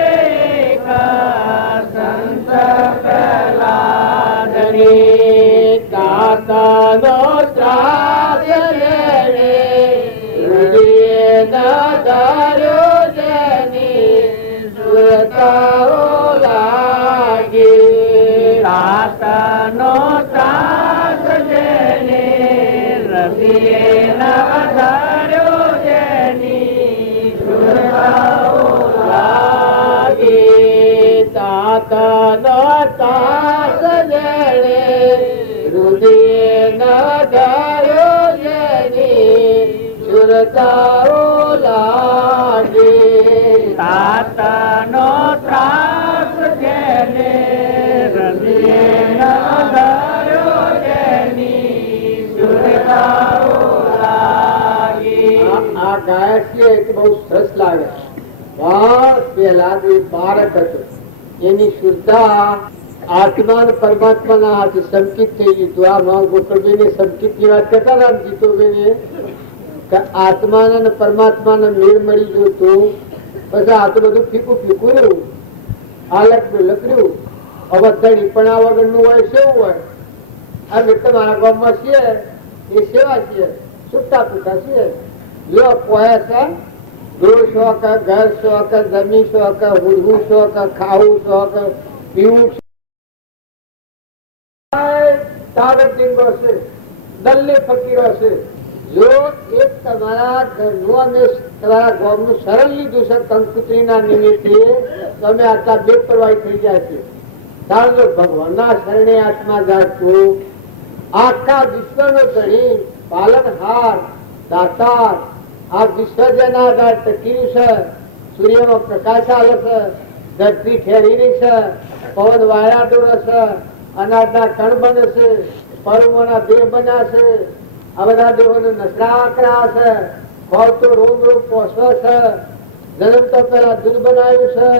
સંત પેલા જને. દાતાનો ત્રાસ રે હૃદય ના ધાર્યો જની સુરતાઓ લાગી, દાતાનો ત્રાસ જેને હૃદય ના ધાર્યો જની સુરતાઓ લાગી, દાતાનો ત્રાસ જેને હૃદય ના ધાર્યો જેની સુરતાઓ લાગી, દાતાનો ત્રાસ જેને હૃદય ના ધાર્યો જેની સુરતાઓ લાગી. આ ગાય છે કે બહુ સરસ લાગે. પેલા જે બાળક હતું એની શુદ્ધા આત્મા અને પરમાત્મા ના હાથે સંકિત થઈ ગયું. આ ગોકળભાઈ ને સંકિત ની વાત કરતા હતા ને જીતુભાઈ કે આત્મા અને પરમાત્મા ને મેળ મળી ગયું હતું. પછી આ તો બધું ફીકું ફીકું રહ્યું, હાલત લકડ્યું. હવે ધણી પણ આ વગર નું હોય કેવું હોય. આ મિત્ર મારા ગામમાં છીએ એ સેવા છીએ, છૂટા પૂટા છીએ. જો કોઈ છે દૂર શોખ, ઘર શોખ, જમીન શોખ, ઉડવું શોખ, ખાવું શોખ, પીવું દલ્લે ફકીરો છે. જો એક તમારા ઘરનું અને તમારા ગામનું સરળ લીધું છે કંકુત્રી ના નિમિત્તે, તમે આટલા બેપરવાહી થઈ જાય છે. કારણ કે ભગવાનના શરણે આત્મા જાતું આખા વિશ્વનો ધણી પાલનહાર દાતાર આ વિશ્વ જેના આધાર ટક્યું છે. સૂર્યમાં પ્રકાશ આવે છે, ધરતી ઠેરી રહી છે, પવન વાયા ડોરે છે, અનાજના કણ બને છે, પરુઓના દેહ બન્યા છે. આ બધા દેહોને નસરા આકરા છે, ખોલતો રોમ રોમ પોષવો છે, જન્મ તો પેલા દૂધ બનાવ્યું છે.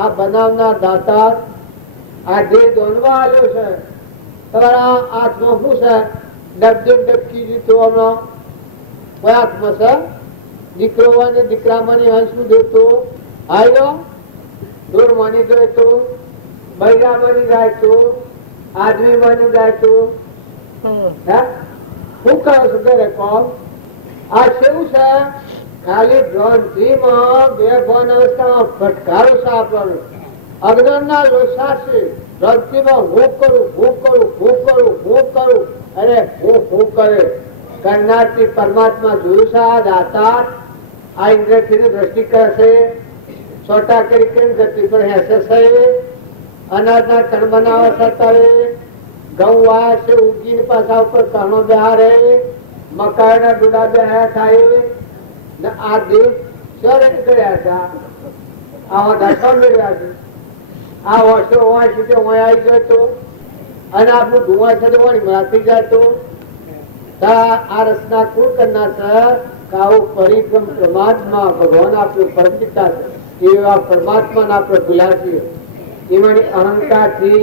આ બનાવનાર દાતાર આ દેહ દોનવા આવ્યો છે. તમારા હાથમાં શું છે? ડબડે ડબકી જીતો હમણાં કોઈ હાથમાં છે? દીકરો હોય ને દીકરામાંની હંસનું દેતો આવ્યો, દોર માની જાય તો, બૈરા માની જાય તો, આદમી માની જાય તો. શું કરો છો ઘરે કોમ? આ કેવું છે? ખાલી ભ્રાંતિમાં બે ભવન અવસ્થામાં ફટકારો છે આપણને. અજ્ઞાનના લોસા છે. ભક્તિમાં હું કરું, હું કરું, હું કરું, હું કરું, અરે હું કરે કરનારથી પરમાત્મા જોયું છે. આ દાતા આ ઇન્દ્રથી દ્રષ્ટિ કરશે, છોટા કરી ગતિ પર હેસે છે. અનાજના કણ બનાવવા છતાં ઘઉં વાયા છે, ઉગીને પાછા ઉપર કણો બેહારે, મકાઈના ડોડા બેહાયા થાય ને આ દેશ ચર કર્યા હતા. આવા દાખલ મેળવ્યા છે. આ વર્ષો વાંચી છે આવી જતો અને આપણું ધુઆ છે માથી જતો. આ રચના કોણ કરનાર છે? આવું પરિક્રમ પરમાત્મા ભગવાન આપણું પરમ પિતા છે. એવા પરમાત્માને આપણે ભૂલ્યા છીએ. એમાંની અહંકાર થી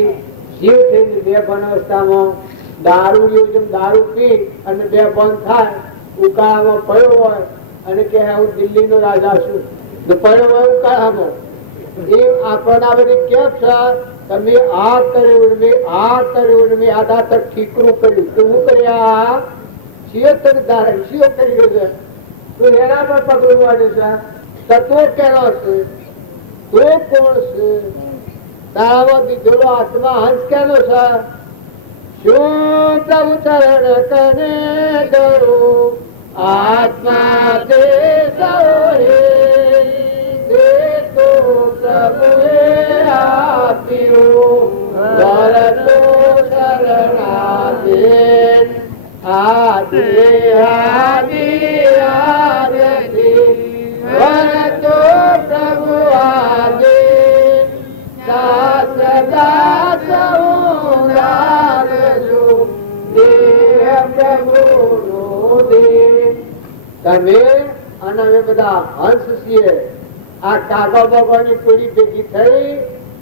જીવ થઈને બે બંધ અવસ્થામાં દારૂ જેમ દારૂ પી અને બે બંધ થાય, ઉકાળામાં પડ્યો હોય અને કે હું દિલ્હી નો રાજા છું, પડ્યો હોય ઉકાળામાં. એ આપણા બધી કેમ છે? તમે આ કર્યું, મેં આ કર્યું, મેં આધા તક ઠીકરું કર્યું. તો હું કર્યા શિવતર ધારણ શિવ કર્યું છે. તો એના પર પગલું વાળ્યું છે. તત્વો કેનો છે? તો કોણ છે? તારામાં દીધેલો આત્મા હંસ કેનો છે? શું પ્રભુ ચરણ કને ધરું આત્મા તે તો પ્રભુએ આપ્યું વરતો શરણાદે આદિ આદિ આદિ વરતો પ્રભુ આદિ દાસ દાસ હું રાખજો દેહ પ્રભુનો દેહ. તમે અને અમે બધા હંસ છીએ. આ કાકા બાબાની પેઢી ભેગી થઈ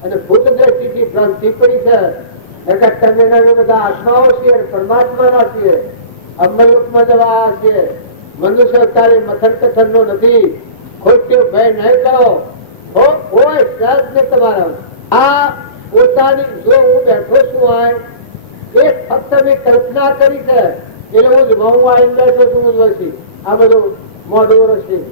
અને ભૂત દ્રષ્ટિથી ભ્રાંતિ પડી છે. તમે બધા આત્માઓ છીએ, પરમાત્માના છીએ. અમલમાં જવા છે. મનુષ્ય તારે મથન કથન નો નથી. ખોટો ભય નહીં કરો. હોય સહજ ને તમારા આ પોતાની જો હું બેઠો છું હોય એ ફક્ત મેં કલ્પના કરી છે એટલે હું જ હું આવીને બેઠો છું. હું વસી આ બધું મોઢું વરસી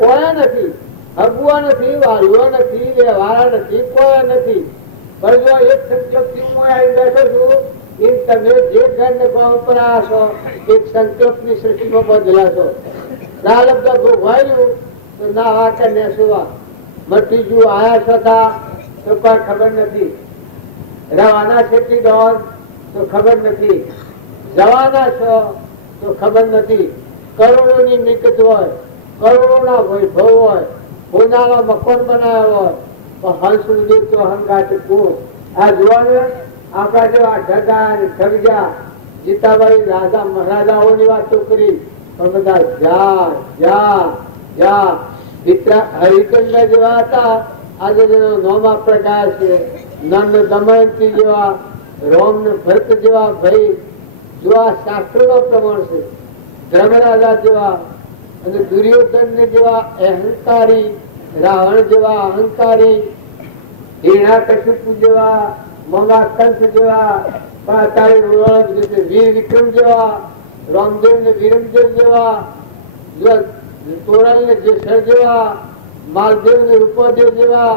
કોઈ નથી, હગવા નથી, વાળવા નથી, વ્યવહાર નથી, કોઈ નથી. પણ જો એક સંકલ્પથી હું આવી બેઠો છું એ તમે જે ઘર ને ગામ પર આશો એક સંકલ્પની સૃષ્ટિમાં બદલાશો. ભોગવાયું તો ના વાંચે ને સુવા મટી જુ આયા છતા તો કોઈ ખબર નથી. રવાના છે દોન તો ખબર નથી. જવાના છો તો ખબર નથી. કરોડોની મિલકત હોય, કરોડોના વૈભવ હોય, સોનાના મકાન બનાવ્યા હોય, તો હંસ ઉદય તો હંગાટ કું. આ જોવા આપણા જેવા ઢગા ઠગજા જીતાભાઈ રાજા મહારાજાઓની વાતો કરી પણ બધા જા જા જા. હરિચંદ્ર જેવા હતા, આજે જેનો નામ આપણે ગયા છે. નંદ દમયંતી જેવા, રોમ ને ભરત જેવા ભાઈ જો આ શાસ્ત્રો નો પ્રમાણ છે. ધર્મરાજા જેવા અને દુર્યોધન ને જેવા અહંકારી, રાવણ જેવા અહંકારી, હિરણ્યકશિપુ જેવા, મંગા કંસ જેવા, વીર વિક્રમ જેવા, રામદેવ ને વીરમદેવ જેવા, તોરલ ને જેસર જેવા, માલદેવ ને રૂપદેવ જેવા,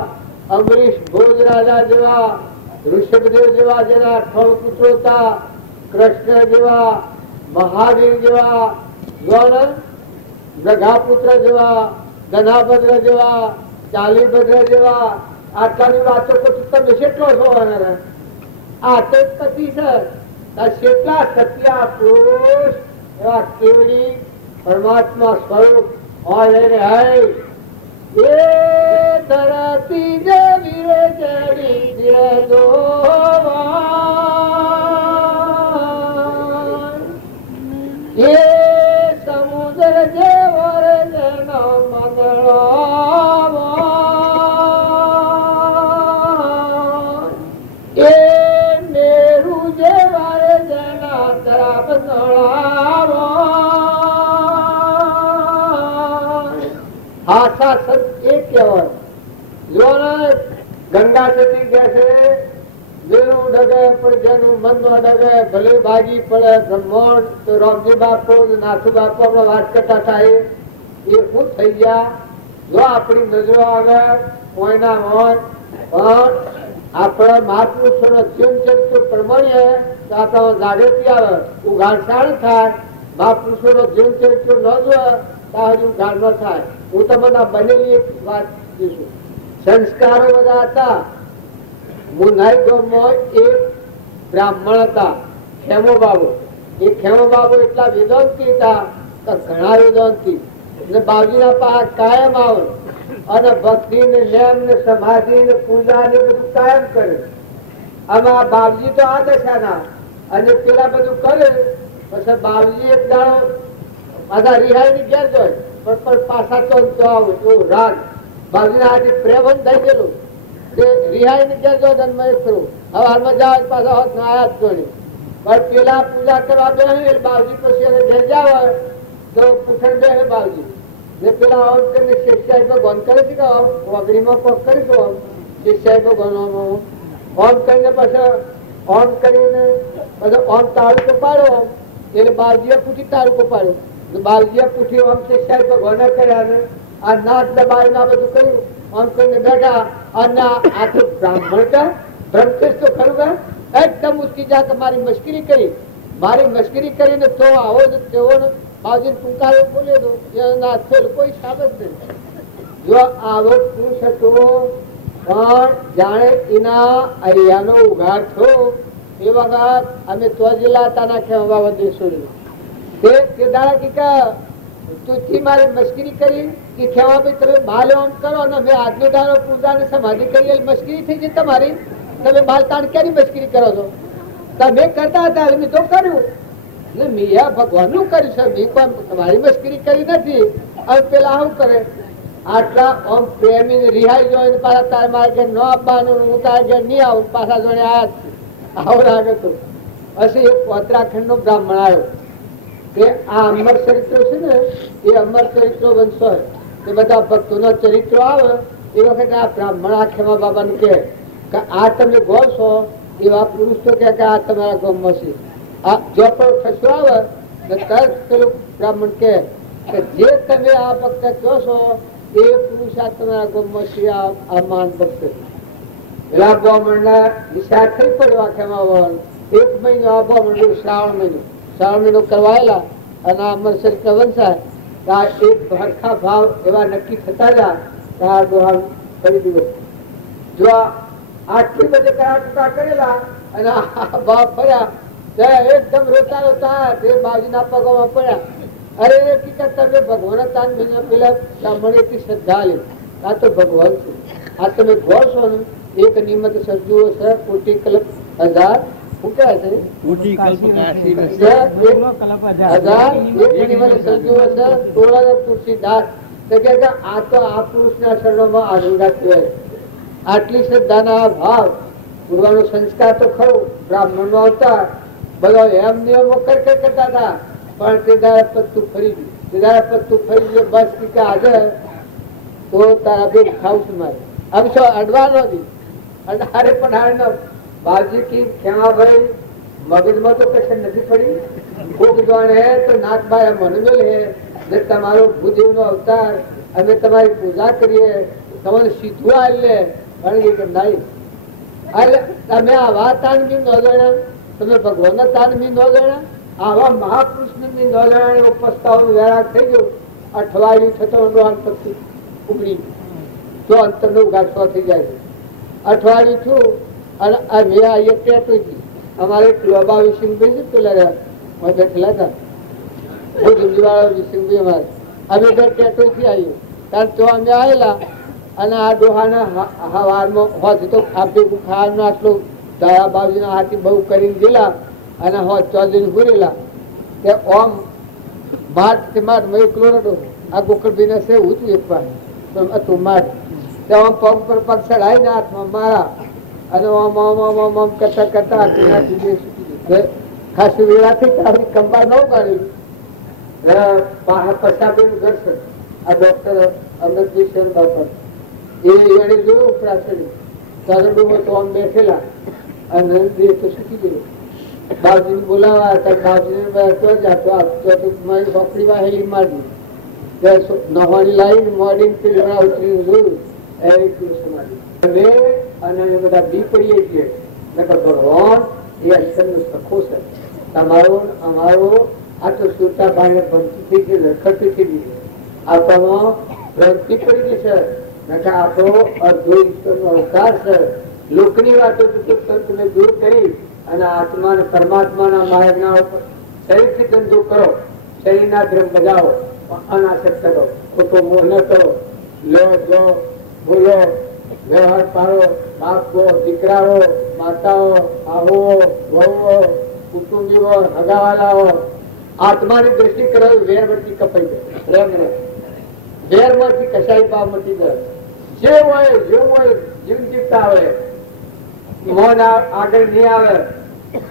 અમરીશ ભોજ રાજા જેવા, ઋષભદેવ જેવા જેના 6 પુત્રો હતા, કૃષ્ણ જેવા, મહાવીર જેવા, ગઘાપુત્ર જેવા, ગનાભદ્ર જેવા, ચાલીભદ્ર જેવા. આટલાની વાતો તમે કેટલો છો? આ તો પતિ છે. કેટલા સત્યા પુરુષ એવા કેવડી પરમાત્મા સ્વરૂપ હોય એ ધરતી જે વીરે ચડી એ સમુદ્ર જે વરે જેનો મંગળો એ મેરુ જે વરે જેના તરાપ નળાવો. આશા સત એ કહેવાય. જો ગંગા સતી કે છે જેનું ડગે પણ જેનું મન નો ડગે ભલે ભાગી પડે બ્રહ્માંડ. તો રામજી બાપુ નાથુ બાપુ આપણે વાત કરતા હતા એ શું થઈ ગયા? જો આપણી નજરો આગળ કોઈના હોય પણ આપણા મહાપુરુષોના જીવન ચરિત્ર પ્રમાણે તો આપણા જાગૃતિ આવે, ઉઘાડ સારું થાય. મહાપુરુષોનો જીવન ચરિત્ર ન જોવે ત્યાં હજુ ઉઘાડ ન થાય. હું તમને આ બનેલી એક વાત કહીશું. સંસ્કારો બધા હતા. મુનાઈ ગામમાં એક બ્રાહ્મણ હતા, ખેમો બાબુ. એ ખેમો બાબુ એટલા વેદાંતી હતા કે ઘણા વેદાંતી. બાબુજીના પાસે કાયમ આવે અને ભક્તિ ને નિયમ ને સમાધિ ને પૂજા ને બધું કાયમ કરે. આમાં બાબુજી તો આ દશાના અને પેલા બધું કરે. પછી બાબુજી એક દાડો પાછા રિહાઈ ની ઘેર જાય પણ પાછા તો આવે એવું રાગ. બાબુજી આજે પ્રેમ થઈ ગયેલું કે રિહાઈ ની ઘેર જાય ધર્મ કરું. હવે હાલમાં જાવ પાછા હોત ના આયા જ જોડે. પણ પેલા પૂજા કરવા બે બાબુજી પછી એને ઘેર જાવ તો પૂછણ બે બાબુજી ને પેલા આમ કરીને શિક્ષાઈ ભગવાન કરે છે કે વગડીમાં કોક કરીશું શિક્ષાઈ ભગવાન ઓમ કરીને પછી ઓમ કરીને પછી ઓમ તાળુકો પાડ્યો. એટલે બાવજીએ પૂછી તાળુકો પાડ્યો. બાવજીએ પૂછી ઓમ શિક્ષાઈ ભગવાન કર્યા ને આ નાક દબાવીને આ બધું કર્યું. ઓમ કરીને બેઠા અને આ તો બ્રાહ્મણ કા બ્રહ્મચર્ય તો ખરું કે એકદમ ઉચકી જા કે મારી મશ્કરી કરી, મારી મશ્કરી કરીને તો આવો જ તેવો બાવજી ટૂંકારો બોલે દો એના થયેલ કોઈ સાબત નહીં. જો આવો પુરુષ હતો પણ જાણે એના અહીંયાનો ઉઘાડ થયો એ વખત અમે તો જિલ્લા તાના ખેવા વધે છોડ્યું તે દાડા કે તુથી મારી મશ્કરી કરી કે ખેવા ભાઈ તમે બાલ ઓમ કરો અને મેં આજનો દાડો પૂજા ને સમાધિ કરી મશ્કરી થઈ છે તમારી. તમે બાલ તાણ ક્યાંની મશ્કરી કરો છો? તમે કરતા હતા મેં તો કર્યું. મિયા ભગવાન નું કર્યું છે, મેં પણ તમારી મશ્કરી કરી નથી. હવે પેલા આવું કરે આટલા આમ પ્રેમી રિહાઈ જોઈને પાછા તારે મારા ઘેર ન આપવાનું, હું તારા ઘેર નહીં આવું. પાછા જોડે આયા આવો લાગે તો પછી એક ઉત્તરાખંડ નો બ્રાહ્મણ આવ્યો કે આ અમર ચરિત્રો છે ને એ અમર ચરિત્રો બનશો તે બધા ભક્તો ના ચરિત્રો આવે એ વખતે આ બ્રાહ્મણ આ ખેમા બાબા નું કે આ તમે ગો છો એવા પુરુષ તો કે આ તમારા ગામમાં છે. આ જો પણ ખસો આવે તો તરત પેલું બ્રાહ્મણ કે જે તમે આ ભક્ત કહો છો એ પુરુષ આ તમારા ગામમાં છે. આ માન ભક્ત પેલા બ્રાહ્મણ ના વિચાર થઈ પડ્યો આખેમાં વહન. એક મહિનો આ બ્રાહ્મણ શ્રાવણ મહિનો કરવાયેલા અને આ અમર ચરિત્ર વંશાય એક હરખા ભાવ એવા નક્કી થતા હતા દોહા કરી દીધો. જો આટલી બધી કરા ટૂંકા કરેલા અને ભાવ ફર્યા એકદમ રોતા રોતા તે બાજુના પગોમાં પડ્યા. અરે હકીકત તમે ભગવાન તાન પેલા બ્રાહ્મણ એટલી શ્રદ્ધા લે આ તો ભગવાન છે. આ તમે ગો છો ને એક નિમિત્ત સર્જુઓ છે કોટી કલ્પ હજાર શું કહે છે આટલી શ્રદ્ધાના ભાવ પૂર્વાનો સંસ્કાર તો ખરો. બ્રાહ્મણ નો અવતાર બધા એમ નિયમો કરતા હતા પણ તે દાડા પત્તું ફરી ગયું. તે દાડા પત્તું ફરી ગયું બસ કે આજે તો તારા બે ખાવું છું મારે આમ છો અડવાનો હતી. અરે પણ હારે ન બાજી કી ક્યાં ભાઈ મગજમાં તો કશે નથી પડી. કોક જાણે હે તો નાથ બાય મનમેલ હે ને તમારો ભૂદેવ નો અવતાર અમે તમારી પૂજા કરીએ તમારે સીધું આલે પણ કે નહીં. એટલે તમે આવા તાનમી ન જણા, તમે ભગવાનના તાનમી ન જણા, આવા મહાપુરુષ ની ન જણા એવો પસ્તાવો વેરાગ થઈ ગયો. અઠવાડિયું થતો પછી ઉગડી તો અંતર નો ઉઘાડો થઈ જાય છે. અઠવાડિયું થયું અને મેં આવીએ ટેટું હતી અમારે લોબા વિસિંગભાઈ છે પેલા બેઠેલા હતા વાળા વિસિંગભાઈ અમારે અમે ઘર ટેટું થી આવ્યું કારણ તો અમે આવેલા અને આ ડોહાના હવારમાં હોત તો આપણે ખાવાનું આટલું દાદા બાબુજીના હાથી બહુ કરીને ગયેલા અને હોત ચોધરી ઘૂરેલા તે ઓમ માટ કે માટ મેં એકલો નતો આ ગોકળભાઈને છે ઊંચું એક પાસે હતું માટ ત્યાં પગ પર પગ ચડાવીને હાથમાં મારા અને ઓમ ઓમ ઓમ ઓમ ઓમ કરતા કરતા ખાસી વેળાથી તારી કંબા ન ઉગાડેલી પછાડીનું ઘર છે આ ડોક્ટર અમૃતજી સર બાપા એને જોયું ઉપરાસરી સાધુમાં તો આમ બેઠેલા અને તો શીખી ગયું. બાપજીને બોલાવા હતા બાપજીને મારી બકરી વાહેલી મારી નવાની લાવીને મોડી ઉતરી જોયું એવી મારી અને એ બધા બી પડીએ છીએ. ભગવાન એ અંતરનો સખો છે. તમારો અમારો આ તો સુરતા ભાઈને ભક્તિથી જે લખતી થઈ ગઈ આપણો ભક્તિ પડી ગઈ છે. આપણો અર્ધો ઈશ્વરનો અવતાર છે. લોકની વાતો સંતને દૂર કરી અને આત્મા અને પરમાત્માના માર્ગના ઉપર શરીરથી ધંધો કરો, શરીરના ધર્મ બજાવો, અનાસક્ત કરો, ખોટો મોહ ન કરો, લો જો બોલો, વ્યવહાર પાડો, બાપો, દીકરાઓ, માતાઓ, આવો, વહુઓ, કુટુંબીઓ, હગાવાલાઓ, આત્માની દ્રષ્ટિ કરાવી વેર વળતી કપાઈ જાય. પ્રેમ વેર માંથી કશાય ભાવ મટી જાય. જે હોય જેવું હોય જીવ જીવતા આવે, મોન આગળ નહીં આવે,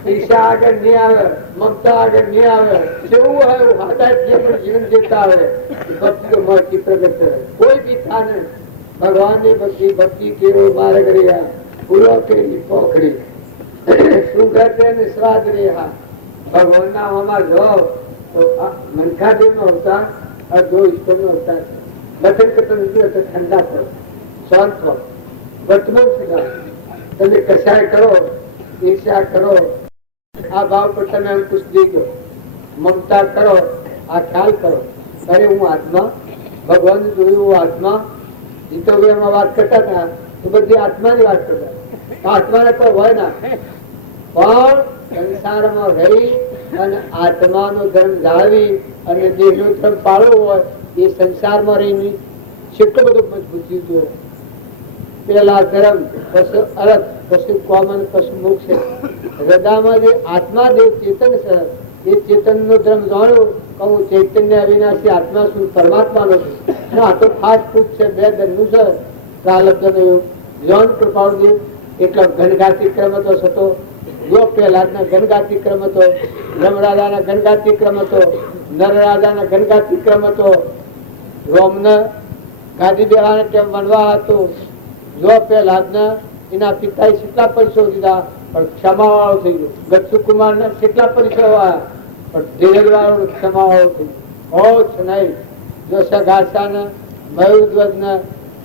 ઈર્ષા આગળ નહીં આવે, મમતા આગળ નહીં આવે, જેવું હોય જીવન જીવતા આવે. ભક્તિ તો મળતી પ્રગટ છે. કોઈ બી થાને ભગવાનની ભક્તિ ભક્તિ કેવો માર્ગ રહ્યા, ફૂલો કેરી પોખરી સુગંધ અને સ્વાદ રહ્યા. ભગવાનના હોમાં જો તો મનખાદેવ નો અવતાર અર્ધો ઈશ્વર નો અવતાર છે. બચન કરતા નથી હોતા, ઠંડા પડો, શાંત હો, વર્તમાન સુધાર. તમે કશાય કરો, ઈર્ષા કરો, આ ભાવ પર તમે અંકુશ દેજો, મમતા કરો, આ ખ્યાલ કરો, અરે હું આત્મા, ભગવાન જોયું આત્મા. જીતોભાઈ વાત કરતા હતા તો બધી આત્માની વાત કરતા. આત્માને કોઈ હોય ના, પણ સંસારમાં રહી અને આત્માનો ધર્મ જાળવી અને દેહનો ધર્મ પાળવો હોય એ સંસારમાં રહીને કેટલો બધો મજબૂત જીવતો હોય. પેલા ધર્મ, પછી અર્થ, પછી કોમન, પછી મોક્ષ. હૃદયમાં જે આત્મા દેવ ચેતન છે એ ચેતન નો ધર્મ જાણ્યો કે હું ચૈતન્ય અવિનાશી આત્મા છું, પરમાત્માનો છું. આ તો ફાસ્ટ ફૂડ છે, બે ધર્મનું છે. પ્રાલબ્ધ યોન કૃપાળદેવ એટલો ઘનઘાતી ક્રમ હતો થતો. જો પ્રહલાદના ઘનઘાતી ક્રમ હતો, યમરાજાના ઘનઘાતી ક્રમ હતો, નરરાજાના ઘનઘાતી ક્રમ હતો, રોમને ગાદી બેવાના ટેમ બનવા હતું. જો પ્રહલાદના એના પિતાએ કેટલા પૈસો દીધા પણ ક્ષમા વાળો થઈ ગયો. ગચ્છુ કુમાર ના કેટલા પૈસો આવ્યા પણ ધીરજ વાળો ક્ષમા વાળો થઈ ગયો. નહીં જો સગાસા મયુરધ્વજ ને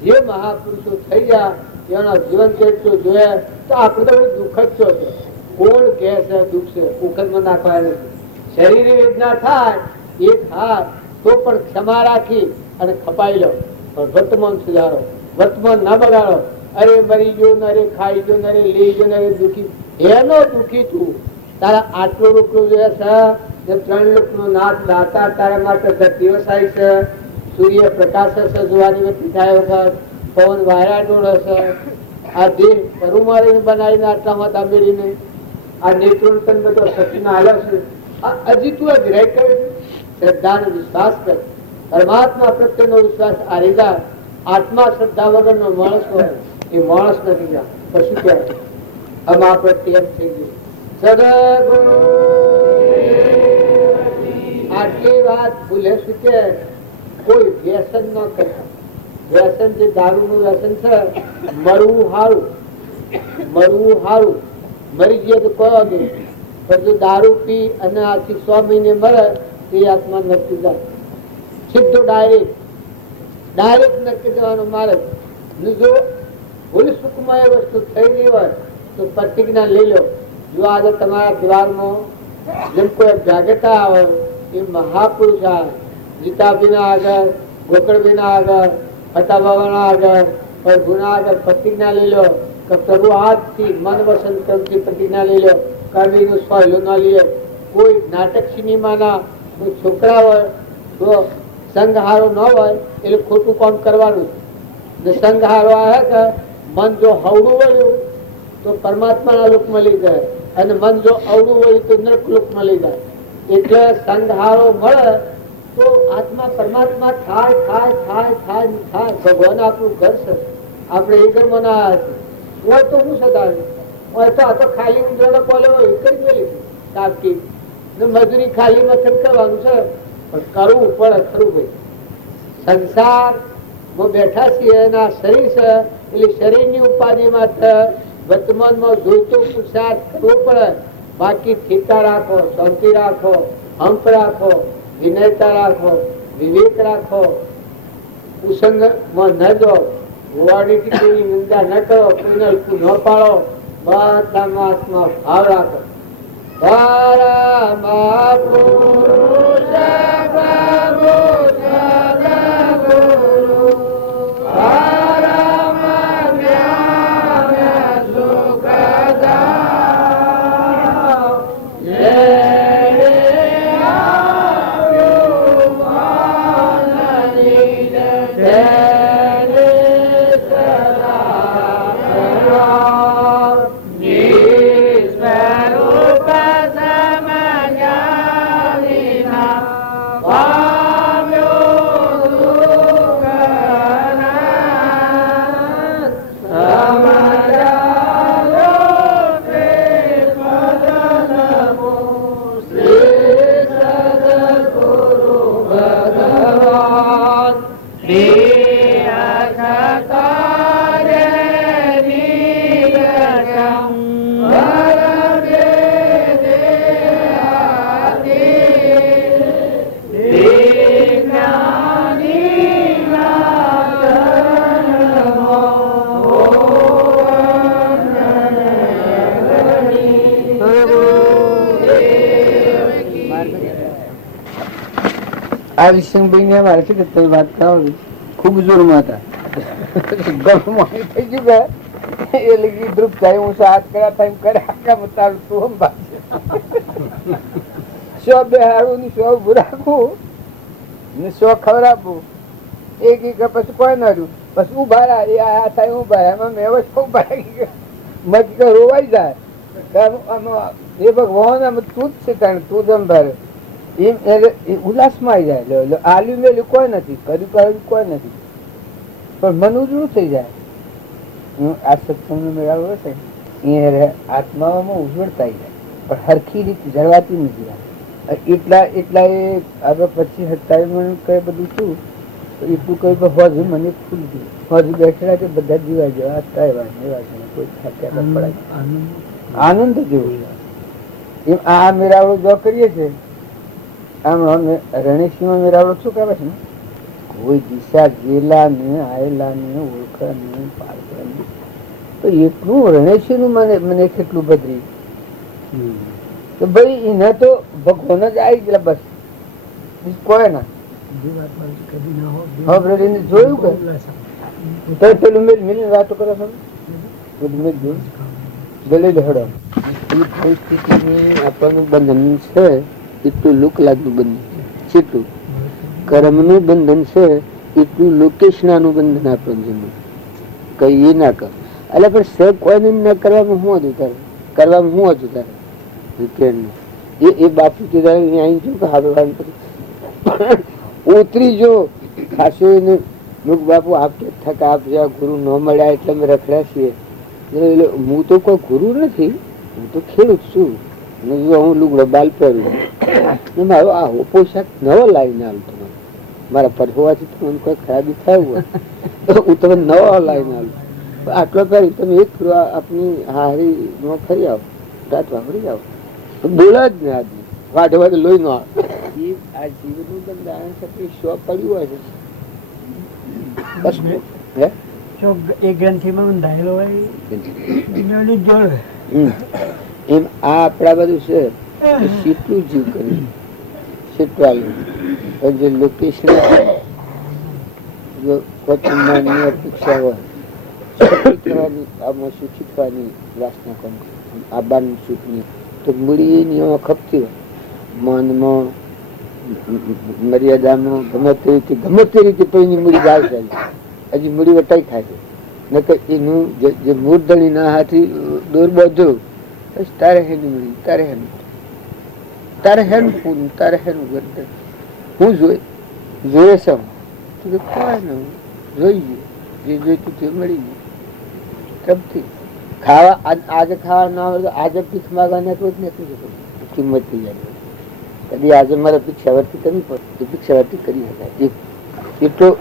જે મહાપુરુષો થઈ ગયા એના જીવન ચરિત્ર જોયા તો આપણે તો દુઃખ જ છો. કોણ કે છે દુઃખ છે ઉખદમાં નાખવા નથી. શરીરની વેદના થાય એ થાય તો પણ ક્ષમા રાખી અને ખપાઈ લો, પણ વર્તમાન સુધારો, વર્તમાન ના બગાડો. અરે મરી ગયો ને, અરે ખાઈ ગયો ને, અરે લઈ ગયો ને, અરે દુઃખી. એનો દુઃખી તું તારા આટલો રૂપિયો જોયા છે, 3 લોકોનો નાથ દાતા તારા માટે દિવસાય છે. સૂર્ય પ્રકાશ છે, જોવાની વખતે થાય વખત પવન વાયરા ડોળ હશે. આ દેહ કરુમારીને બનાવીને આટલામાં દાબેડીને આ નેત્રો તન બધો સચીન હાલ્યો છે. હજી તું આ ગ્રહ કરે, શ્રદ્ધાનો વિશ્વાસ કર, પરમાત્મા પ્રત્યેનો વિશ્વાસ આ રીધા. આત્મા શ્રદ્ધા વગરનો માણસ હોય એ માણસ નથી. જા કશું કહેવાય. આમ આપણે તેમ થઈ ગયું. સદગુરુ આટલી વાત ભૂલે શું કે કોઈ વ્યસન ન કરતા. વ્યસન જે દારૂ નું વ્યસન છે, મરવું સારું, મરવું સારું, મરી જઈએ તો કોઈ વાંધો નહીં. પણ જો દારૂ પી અને આથી 100 મહિને મરે એ આત્મા નક્કી જાય. સીધો ડાયરેક્ટ નક્કી જવાનો માર્ગ. જો ભૂલ સુખમાં એ વસ્તુ થઈ ગઈ હોય તો પ્રતિજ્ઞા લઈ લો. જો આજે તમારા દ્વારમાં જેમ કોઈ જાગતા આવે એ મહાપુરુષ આવે, ગીતાભીના આગળ, ગોકળભીના આગળ, ફતા બાબાના આગળ, પ્રભુના આગળ પ્રતિજ્ઞા લઈ લો કે પ્રભુ આજથી મન વસંત ક્રમથી પ્રતિજ્ઞા લઈ લો. કવિનું સહેલું ના લે. કોઈ નાટક સિનેમાના કોઈ છોકરા હોય તો સંઘહારો ન હોય એટલે ખોટું કામ કરવાનું. સંઘહારો આવે કે મન જો હવડું વળ્યું તો પરમાત્માના લોક મળી જાય અને મન જો અવડું વળ્યું તો નરક લોક મળી જાય. એટલે સંઘહારો મળે તો આત્મા પરમાત્મા થાય થાય થાય થાય થાય. ભગવાન આપણું ઘર છે, આપણે એ ઘરમાં ના હોય તો હું સદાવે હોય તો આ તો ખાલી ઊંધો કોલે હોય એ કરી ગયેલી તાપકી મજૂરી ખાલી મથક કરવાનું છે પણ કરવું પડે ખરું ભાઈ. સંસારમાં બેઠા છીએ એના શરીર છે એટલે શરીરની ઉપાધિ માટે વર્તમાનમાં જોઈતો પુરુષાર્થ કરવો પડે. બાકી ઠીકા રાખો, શાંતિ રાખો, હંપ રાખો, વિનયતા રાખો, વિવેક રાખો, કુસંગમાં ન જાઓ, ભુવાડીથી કોઈની નિંદા ન કરો, કોઈને હલકું ન પાડો, બધામાં આત્મા ભાવ રાખો. પરમ પુરુષ પ્રભુ સદગુરુ પરમ જ્ઞાન સુખદાતા લે આપ્યું માનની જય આ વિષ્ણુભાઈ ને મારે છે કે તમે વાત કરો ખૂબ જોરમાં હતા થઈ ગયું એટલે ધ્રુપ થાય હું હાથ કર્યા થાય કરે આખા બતાવું તું સો બે હારું ની સો ઉભું રાખવું ને સો ખવડાવવું એક પછી કોઈ ના રહ્યું પછી ઉભા રહ્યા એ આ થાય ઉભા એમાં મેં ઉભા મત રોવાઈ જાય એ ભગવાન તું જ છે તું જ અંભારે ઉલ્લાસમાં આવી જાય. આલ્યું મેલ્યું કોઈ નથી, કર્યું કર્યું કોઈ નથી, પણ મન ઉજળું થઈ જાય. આ સત્સંગ મેળાવો છે એ આત્મામાં ઉજળતા જાય, પણ હરખી રીતે જળવાતી નથી. એટલા એ આગળ 25-27 મિનિટ કઈ બધું છું તો એટલું કઈ હજુ મને ફૂલ ગયું. હજુ બેઠેલા કે બધા જીવા જેવા કઈ વાત કોઈ આનંદ જેવો એમ આ મેળાવડો જો કરીએ છીએ. આમ અમે રણેશમાં મેળાવડો શું કહેવાય છે ને, કોઈ દિશા ગયેલા ને આવેલા ને ઓળખા ને પાડતા ને તો એટલું રણેશી નું મને કેટલું બદરી તો ભાઈ એને તો ભગવાન જ આવી ગયેલા બસ કોઈ ના જોયું કે પેલું મેલ મિલી વાતો કરો છો દલીલ હડો એ પરિસ્થિતિની આપણનું બંધન છે એટલું લોકલાજનું બંધન છે, એટલું કર્મનું બંધન છે એટલું લોકેશનાનું બંધન આપણને કઈ એ ના કર એટલે પણ સર કોઈને ના કરવામાં શું હતું તારે, કરવામાં શું હતું તારે એ બાપુ અહીં છું કે હાડવાનું ઉતરી જો ખાસો એને મુખ બાપુ આપકે થકા આપજે ગુરુ ન મળ્યા એટલે અમે રખડ્યા છીએ. હું તો કોઈ ગુરુ નથી, હું તો ખેડૂત છું. હું લુગડો બાલ પહેરું મારો આવો પોશાક નવો લાવીને આવતો મારા પર હોવાથી તમને કોઈ ખરાબી થાય હોય તો હું તમે નવો લાવીને આવું. આટલો પહેરી તમે એક આપની હારી નો ફરી આવો, રાત વાપરી જાઓ તો બોલા જ ને આદમી વાઢે વાઢે લોહી નો આવે. આ જીવનનું બંધારણ શક્તિ શો પડ્યું હોય છે એ ગ્રંથિમાં બંધાયેલો હોય એમ આ આપડા બધું છે સીટલું જીવ કર્યું સીટવાળું જે લોકેશન અપેક્ષા હોય આમાં સુખી થવાની વાસના કોણ આબાનું સુખની તો મૂડી એની ખપતી હોય મનમાં મર્યાદામાં ગમે તે રીતે પેલી મૂડી ગાળ થાય હજી મૂડી વટાઈ થાય છે નકર એનું જે મૂર્ધણી ના હાથી દોર બાંધો તારે હેની મૂડી તારે હેનું પૂરું તારે હેનું ગરદન હું જોઈએ છે કોઈ ન જોઈએ જે જોઈતું તે મળી ગયું. ખાવા આજે ખાવા ના હોય તો આજે ભીખ માગવાના કોઈ જ નથી કિંમત થઈ જાય. કદી આજે મારે ભિક્ષાવર્તી કરવી પડે ભિક્ષાવર્તી કરી શકાય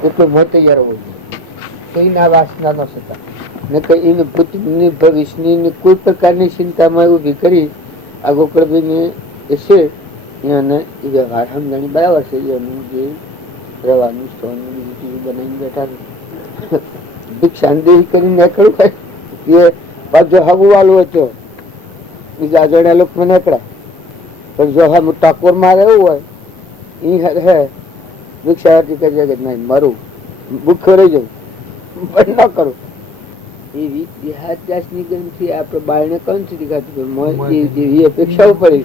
એટલો મોહ તૈયાર હોવો જોઈએ. કઈ ના વાસના ન થતા ને કઈ એને ભૂતની ભવિષ્યની કોઈ પ્રકારની ચિંતામાં ઉભી કરી આ ગોકળભાઈને એ છે એને એ વ્યવહાર સમજાણી બરાબર છે. એનું જે રવાનું સ્ટોનનું બીજું બનાવીને બેઠા શાંતિ કરીને નીકળવું હોય એ પાછો હગુ વાળું હતો બીજા અજાણ્યા લોકો નીકળ્યા. પણ જો હા ટાકોર માં રહેવું હોય એ હે ભિક્ષાવર્તી કરી કે નહીં મરું ભૂખ્યો રહી જવું પણ ન કરું. એવી દેહાદ્યાસ ની ગ્રંથિ આપડે બાળને કોણ સુધી ખાતું અપેક્ષાઓ પડી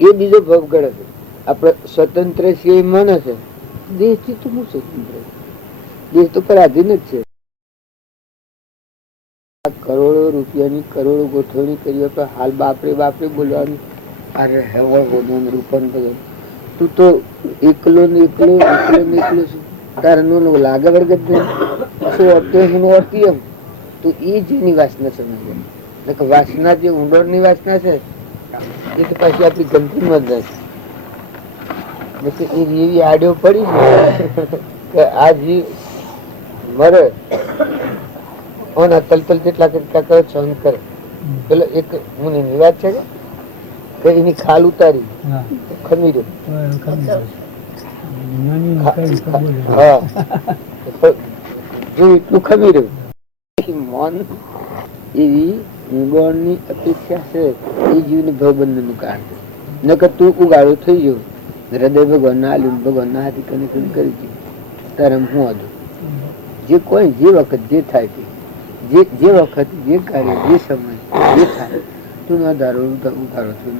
એ બીજો ભવગઢ હતો. આપડે સ્વતંત્ર છે એ મન છે, દેહ થી તો હું સ્વતંત્ર, દેહ તો પરાધીન જ છે. કરોડો રૂપિયાની કરોડો ગોઠવણી કરી તો હાલ બાપરે બાપરે બોલવાનું અરે હેવળ રૂપન બધું તું તો એકલો ને એકલો એકલો ને એકલો છું તારે નો લાગે વર્ગત નહીં તો એ જેની વાસના સમજે. વાસના જે ઊંડોર ની વાસના છે એ તો પાછી આપડી ગમતી માં જ એ એવી આડ્યો પડી કે આ જીવ મરે ઓના તલતલ જેટલા કેટલા કરે સહન કરે. પેલો એક મુનિ ની વાત છે કે એની ખાલ ઉતારી ખમીર્યો હા જો એટલું ખમીર્યું મન એવી ઊંડોણ ની અપેક્ષા છે એ જીવ ને ભવબંધન નું કારણ છે. નકર તું ઉગાડો થઈ ગયો હૃદય ભગવાન ના આલ્યું ભગવાન ના હાથી કનેક્શન કરી દીધું તારે હું હતું જે કોઈ જે વખત જે થાય તે જે વખત જે કાર્ય જે સમય જે થાય તું ન ધારો ઉગાડો છું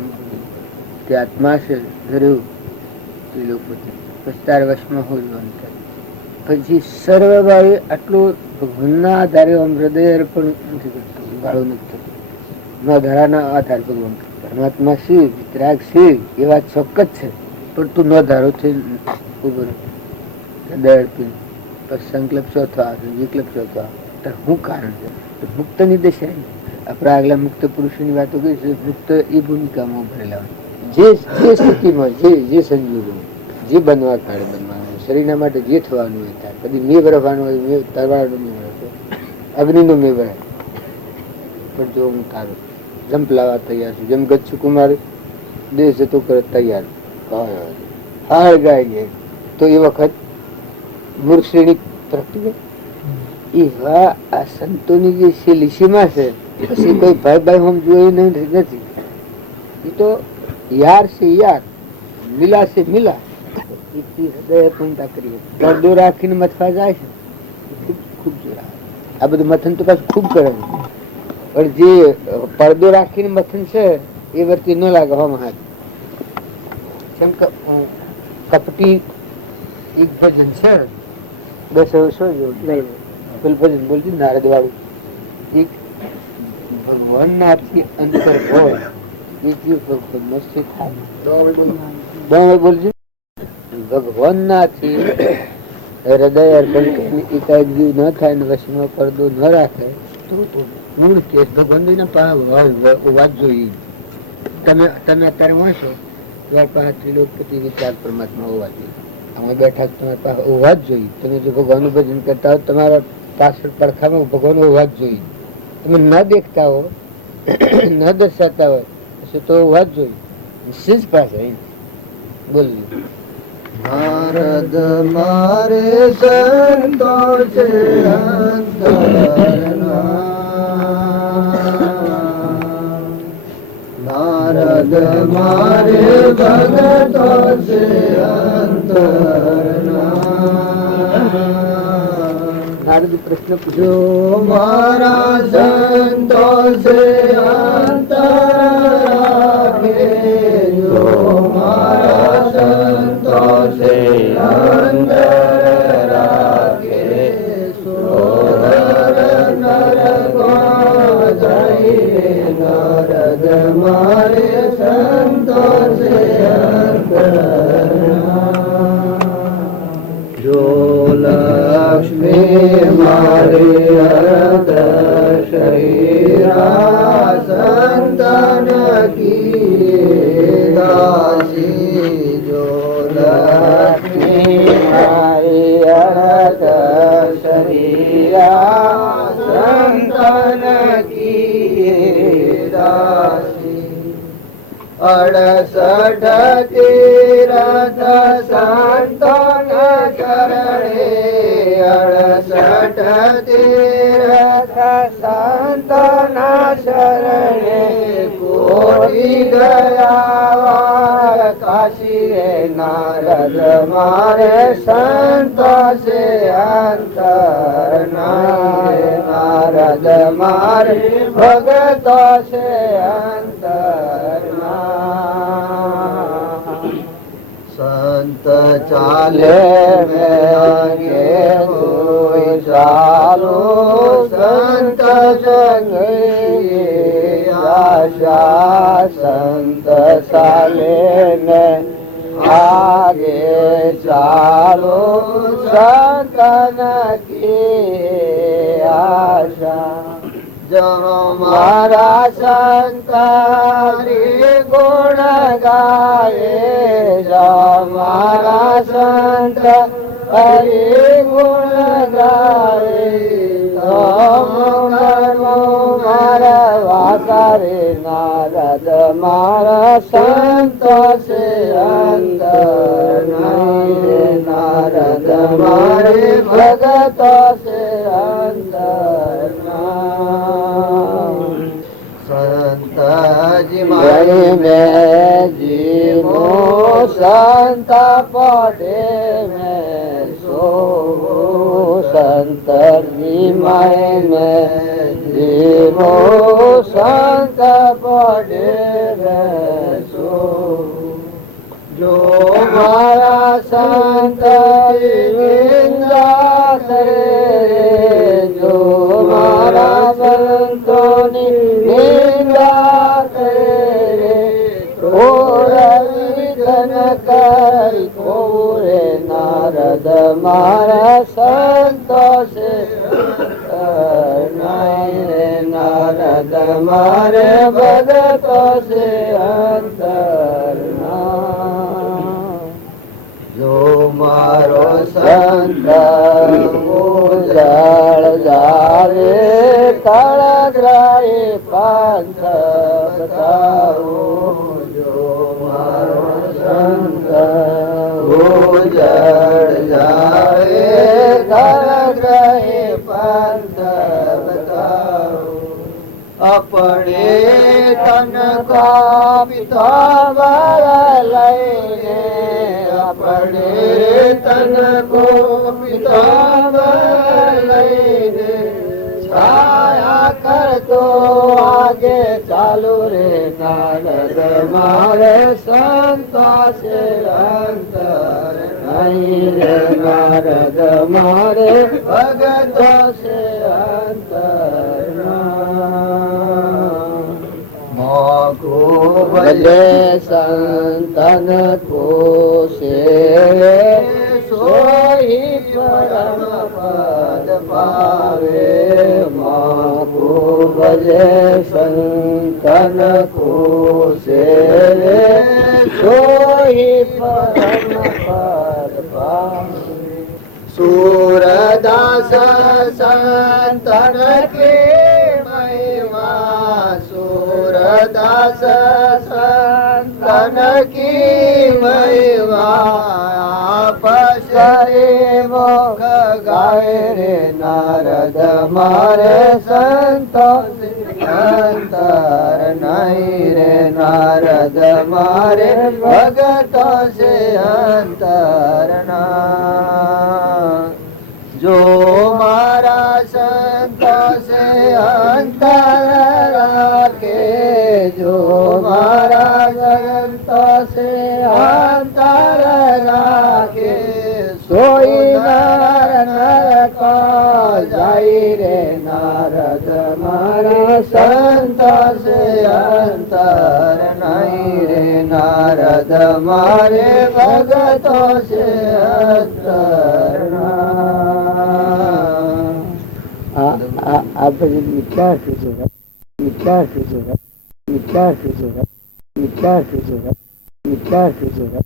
તે આત્મા છે ધર્યું પછી તાર વશમાં હોય પછી સર્વભાવે આટલું ભગવાનના આધારે હૃદય અર્પણ નથી કરતું ઉગાડો નથી થતું ન ધારાના આધાર ભગવાન પરમાત્મા શિવ વિતરાગ શિવ એ વાત ચોક્કસ છે પણ તું ન ધારો થઈ ઉભો હૃદય અર્પણ પછી સંકલ્પ ચોથો આવે વિકલ્પ ચોથો આવે શું કારણ છે મુક્ત ની દશા આપડે આગલા મુક્ત પુરુષોની વાતો કરી છે. મુક્ત એ ભૂમિકામાં ભરેલા જે સ્થિતિમાં જે સંજોગો જે બનવા કાળે બનવાનું શરીરના માટે જે થવાનું હોય થાય કદી મેં ભરવાનું હોય તરવાનું મેં ભરાતો અગ્નિ નો મેં ભરાય પણ જો હું તારું જંપ લાવવા તૈયાર છું જેમ ગચ્છુ કુમાર દેશ જતો કરે તૈયાર હાર ગાય ગયા તો એ વખત મૂર્ખ શ્રેણી પ્રગટી એવા આ સંતોની જે સીલીસીમાં છે પછી કોઈ ભાઈ ભાઈ હમ જોઈ નથી. એ તો યાર છે યાર મિલા છે મિલા હૃદય પૂર્ણતા કરીએ પડદો રાખીને મથવા જાય છે ખૂબ જોરા આ બધું મથન તો પાછું ખૂબ કરે પણ જે પડદો રાખીને મથન છે એ વર્તી ન લાગે હો મહારાજ. કેમ કે કપટી એક ભજન છે 10 વર્ષો પેલું ભજન બોલતી નારદ વાળું એક ભગવાન ના અંતર હોય એ જીવ ભગવાન મસ્ત થાય બોલજો ભગવાન નાથી હૃદય અર્પણ કરીને એકાએક જીવ ન થાય ને વશમાં પડદો ન રાખે તો મૂળ કેસ ભગવાન વાત જોઈએ. તમે અત્યારે વાંચો તમારી પાસે ત્રિલોકપતિ વિચાર પરમાત્મા હોવા જોઈએ. અમે બેઠા તમારી પાસે હોવા જ જોઈએ. તમે જો ભગવાનનું ભજન કરતા હો તમારા પાછળ પડખામાં ભગવાન હોવા જ જોઈએ. તમે ન દેખતા હો ન દર્શાતા હોય તો હોવા જ જોઈએ. નિશ્ચિત પાસે બોલ્યું નારદ મારે સંતો છે અંતરના નારદ મારે ભગતો છે અંતરના. નારદ પ્રશ્ન પૂછ્યો મારા સંતો છે અંતર જો મારા સંતો છે અંતર રાખે સોદર નરકો જઈને નારદ મારે સંતો છે અંતરના. જો લક્ષ્મી મારે અર્થ શરીરા સંતન કી દાસી જો લક્ષ્મી મારે અર્થ શરીરા સંતન કી દાસી 68 તીરથ સંતન ચરણે 68 तीर्थ संतना शरणे कोटि गया काशी नारद मारे संतो से अंतर नारद मारे भगतों से अंतर संत चाले में आगे कोई चालो संत संगी आशा संत चाले में आगे चालो संतन की आशा जो हमारा संतारी गुण गाए जो हमारा संत हरि गुण गाए मारा वासारे नारद मारा संत से अंदर नहीं नारद मारे भगत से अंदर संत जी में जीवो संत पढ़े में सो संत जी में जीवो संत पढ़े में सो जो मारा संत निंदा करे जो मारा संतों निंदा करे और विघ्न कर कोरे नारद मारा संतों से नारद मारे भगतों से अंतर जो मारो संत उजड़ जावे तड़ग्राही पंथ बताओ जो मारो संत उजड़ जावे तड़ग्राही पंथ बताओ अपने तन का पिता लैने अपने तन को पिता लैने छाया कर तो आगे चालू रे नारद मारे संतों से अंतर नहीं रे नारद मारे भगतों से अंतर को भले संतन को सेवे सोई परम पद पावे माँ को भले संतन को सेवे सोई परम पद पावे सूरदास संतन के महिमा सूरदास संतन की महिमा पसरे मुख गाए रे नारद मारे संतों से अंतर नहीं रे नारद मारे भगतों से अंतर ना जो मारा संतों से अंतर राखे जो मारा संतों से अंतर राखे सोई नर को जाई रे नारद मारा संतों से अंतर नहीं रे नारद मारे भगतों से अंतर आप मिथ्या सूचक मिथ्या सूचक मिथ्या सूचक मिथ्या सूचक मिथ्या सूचक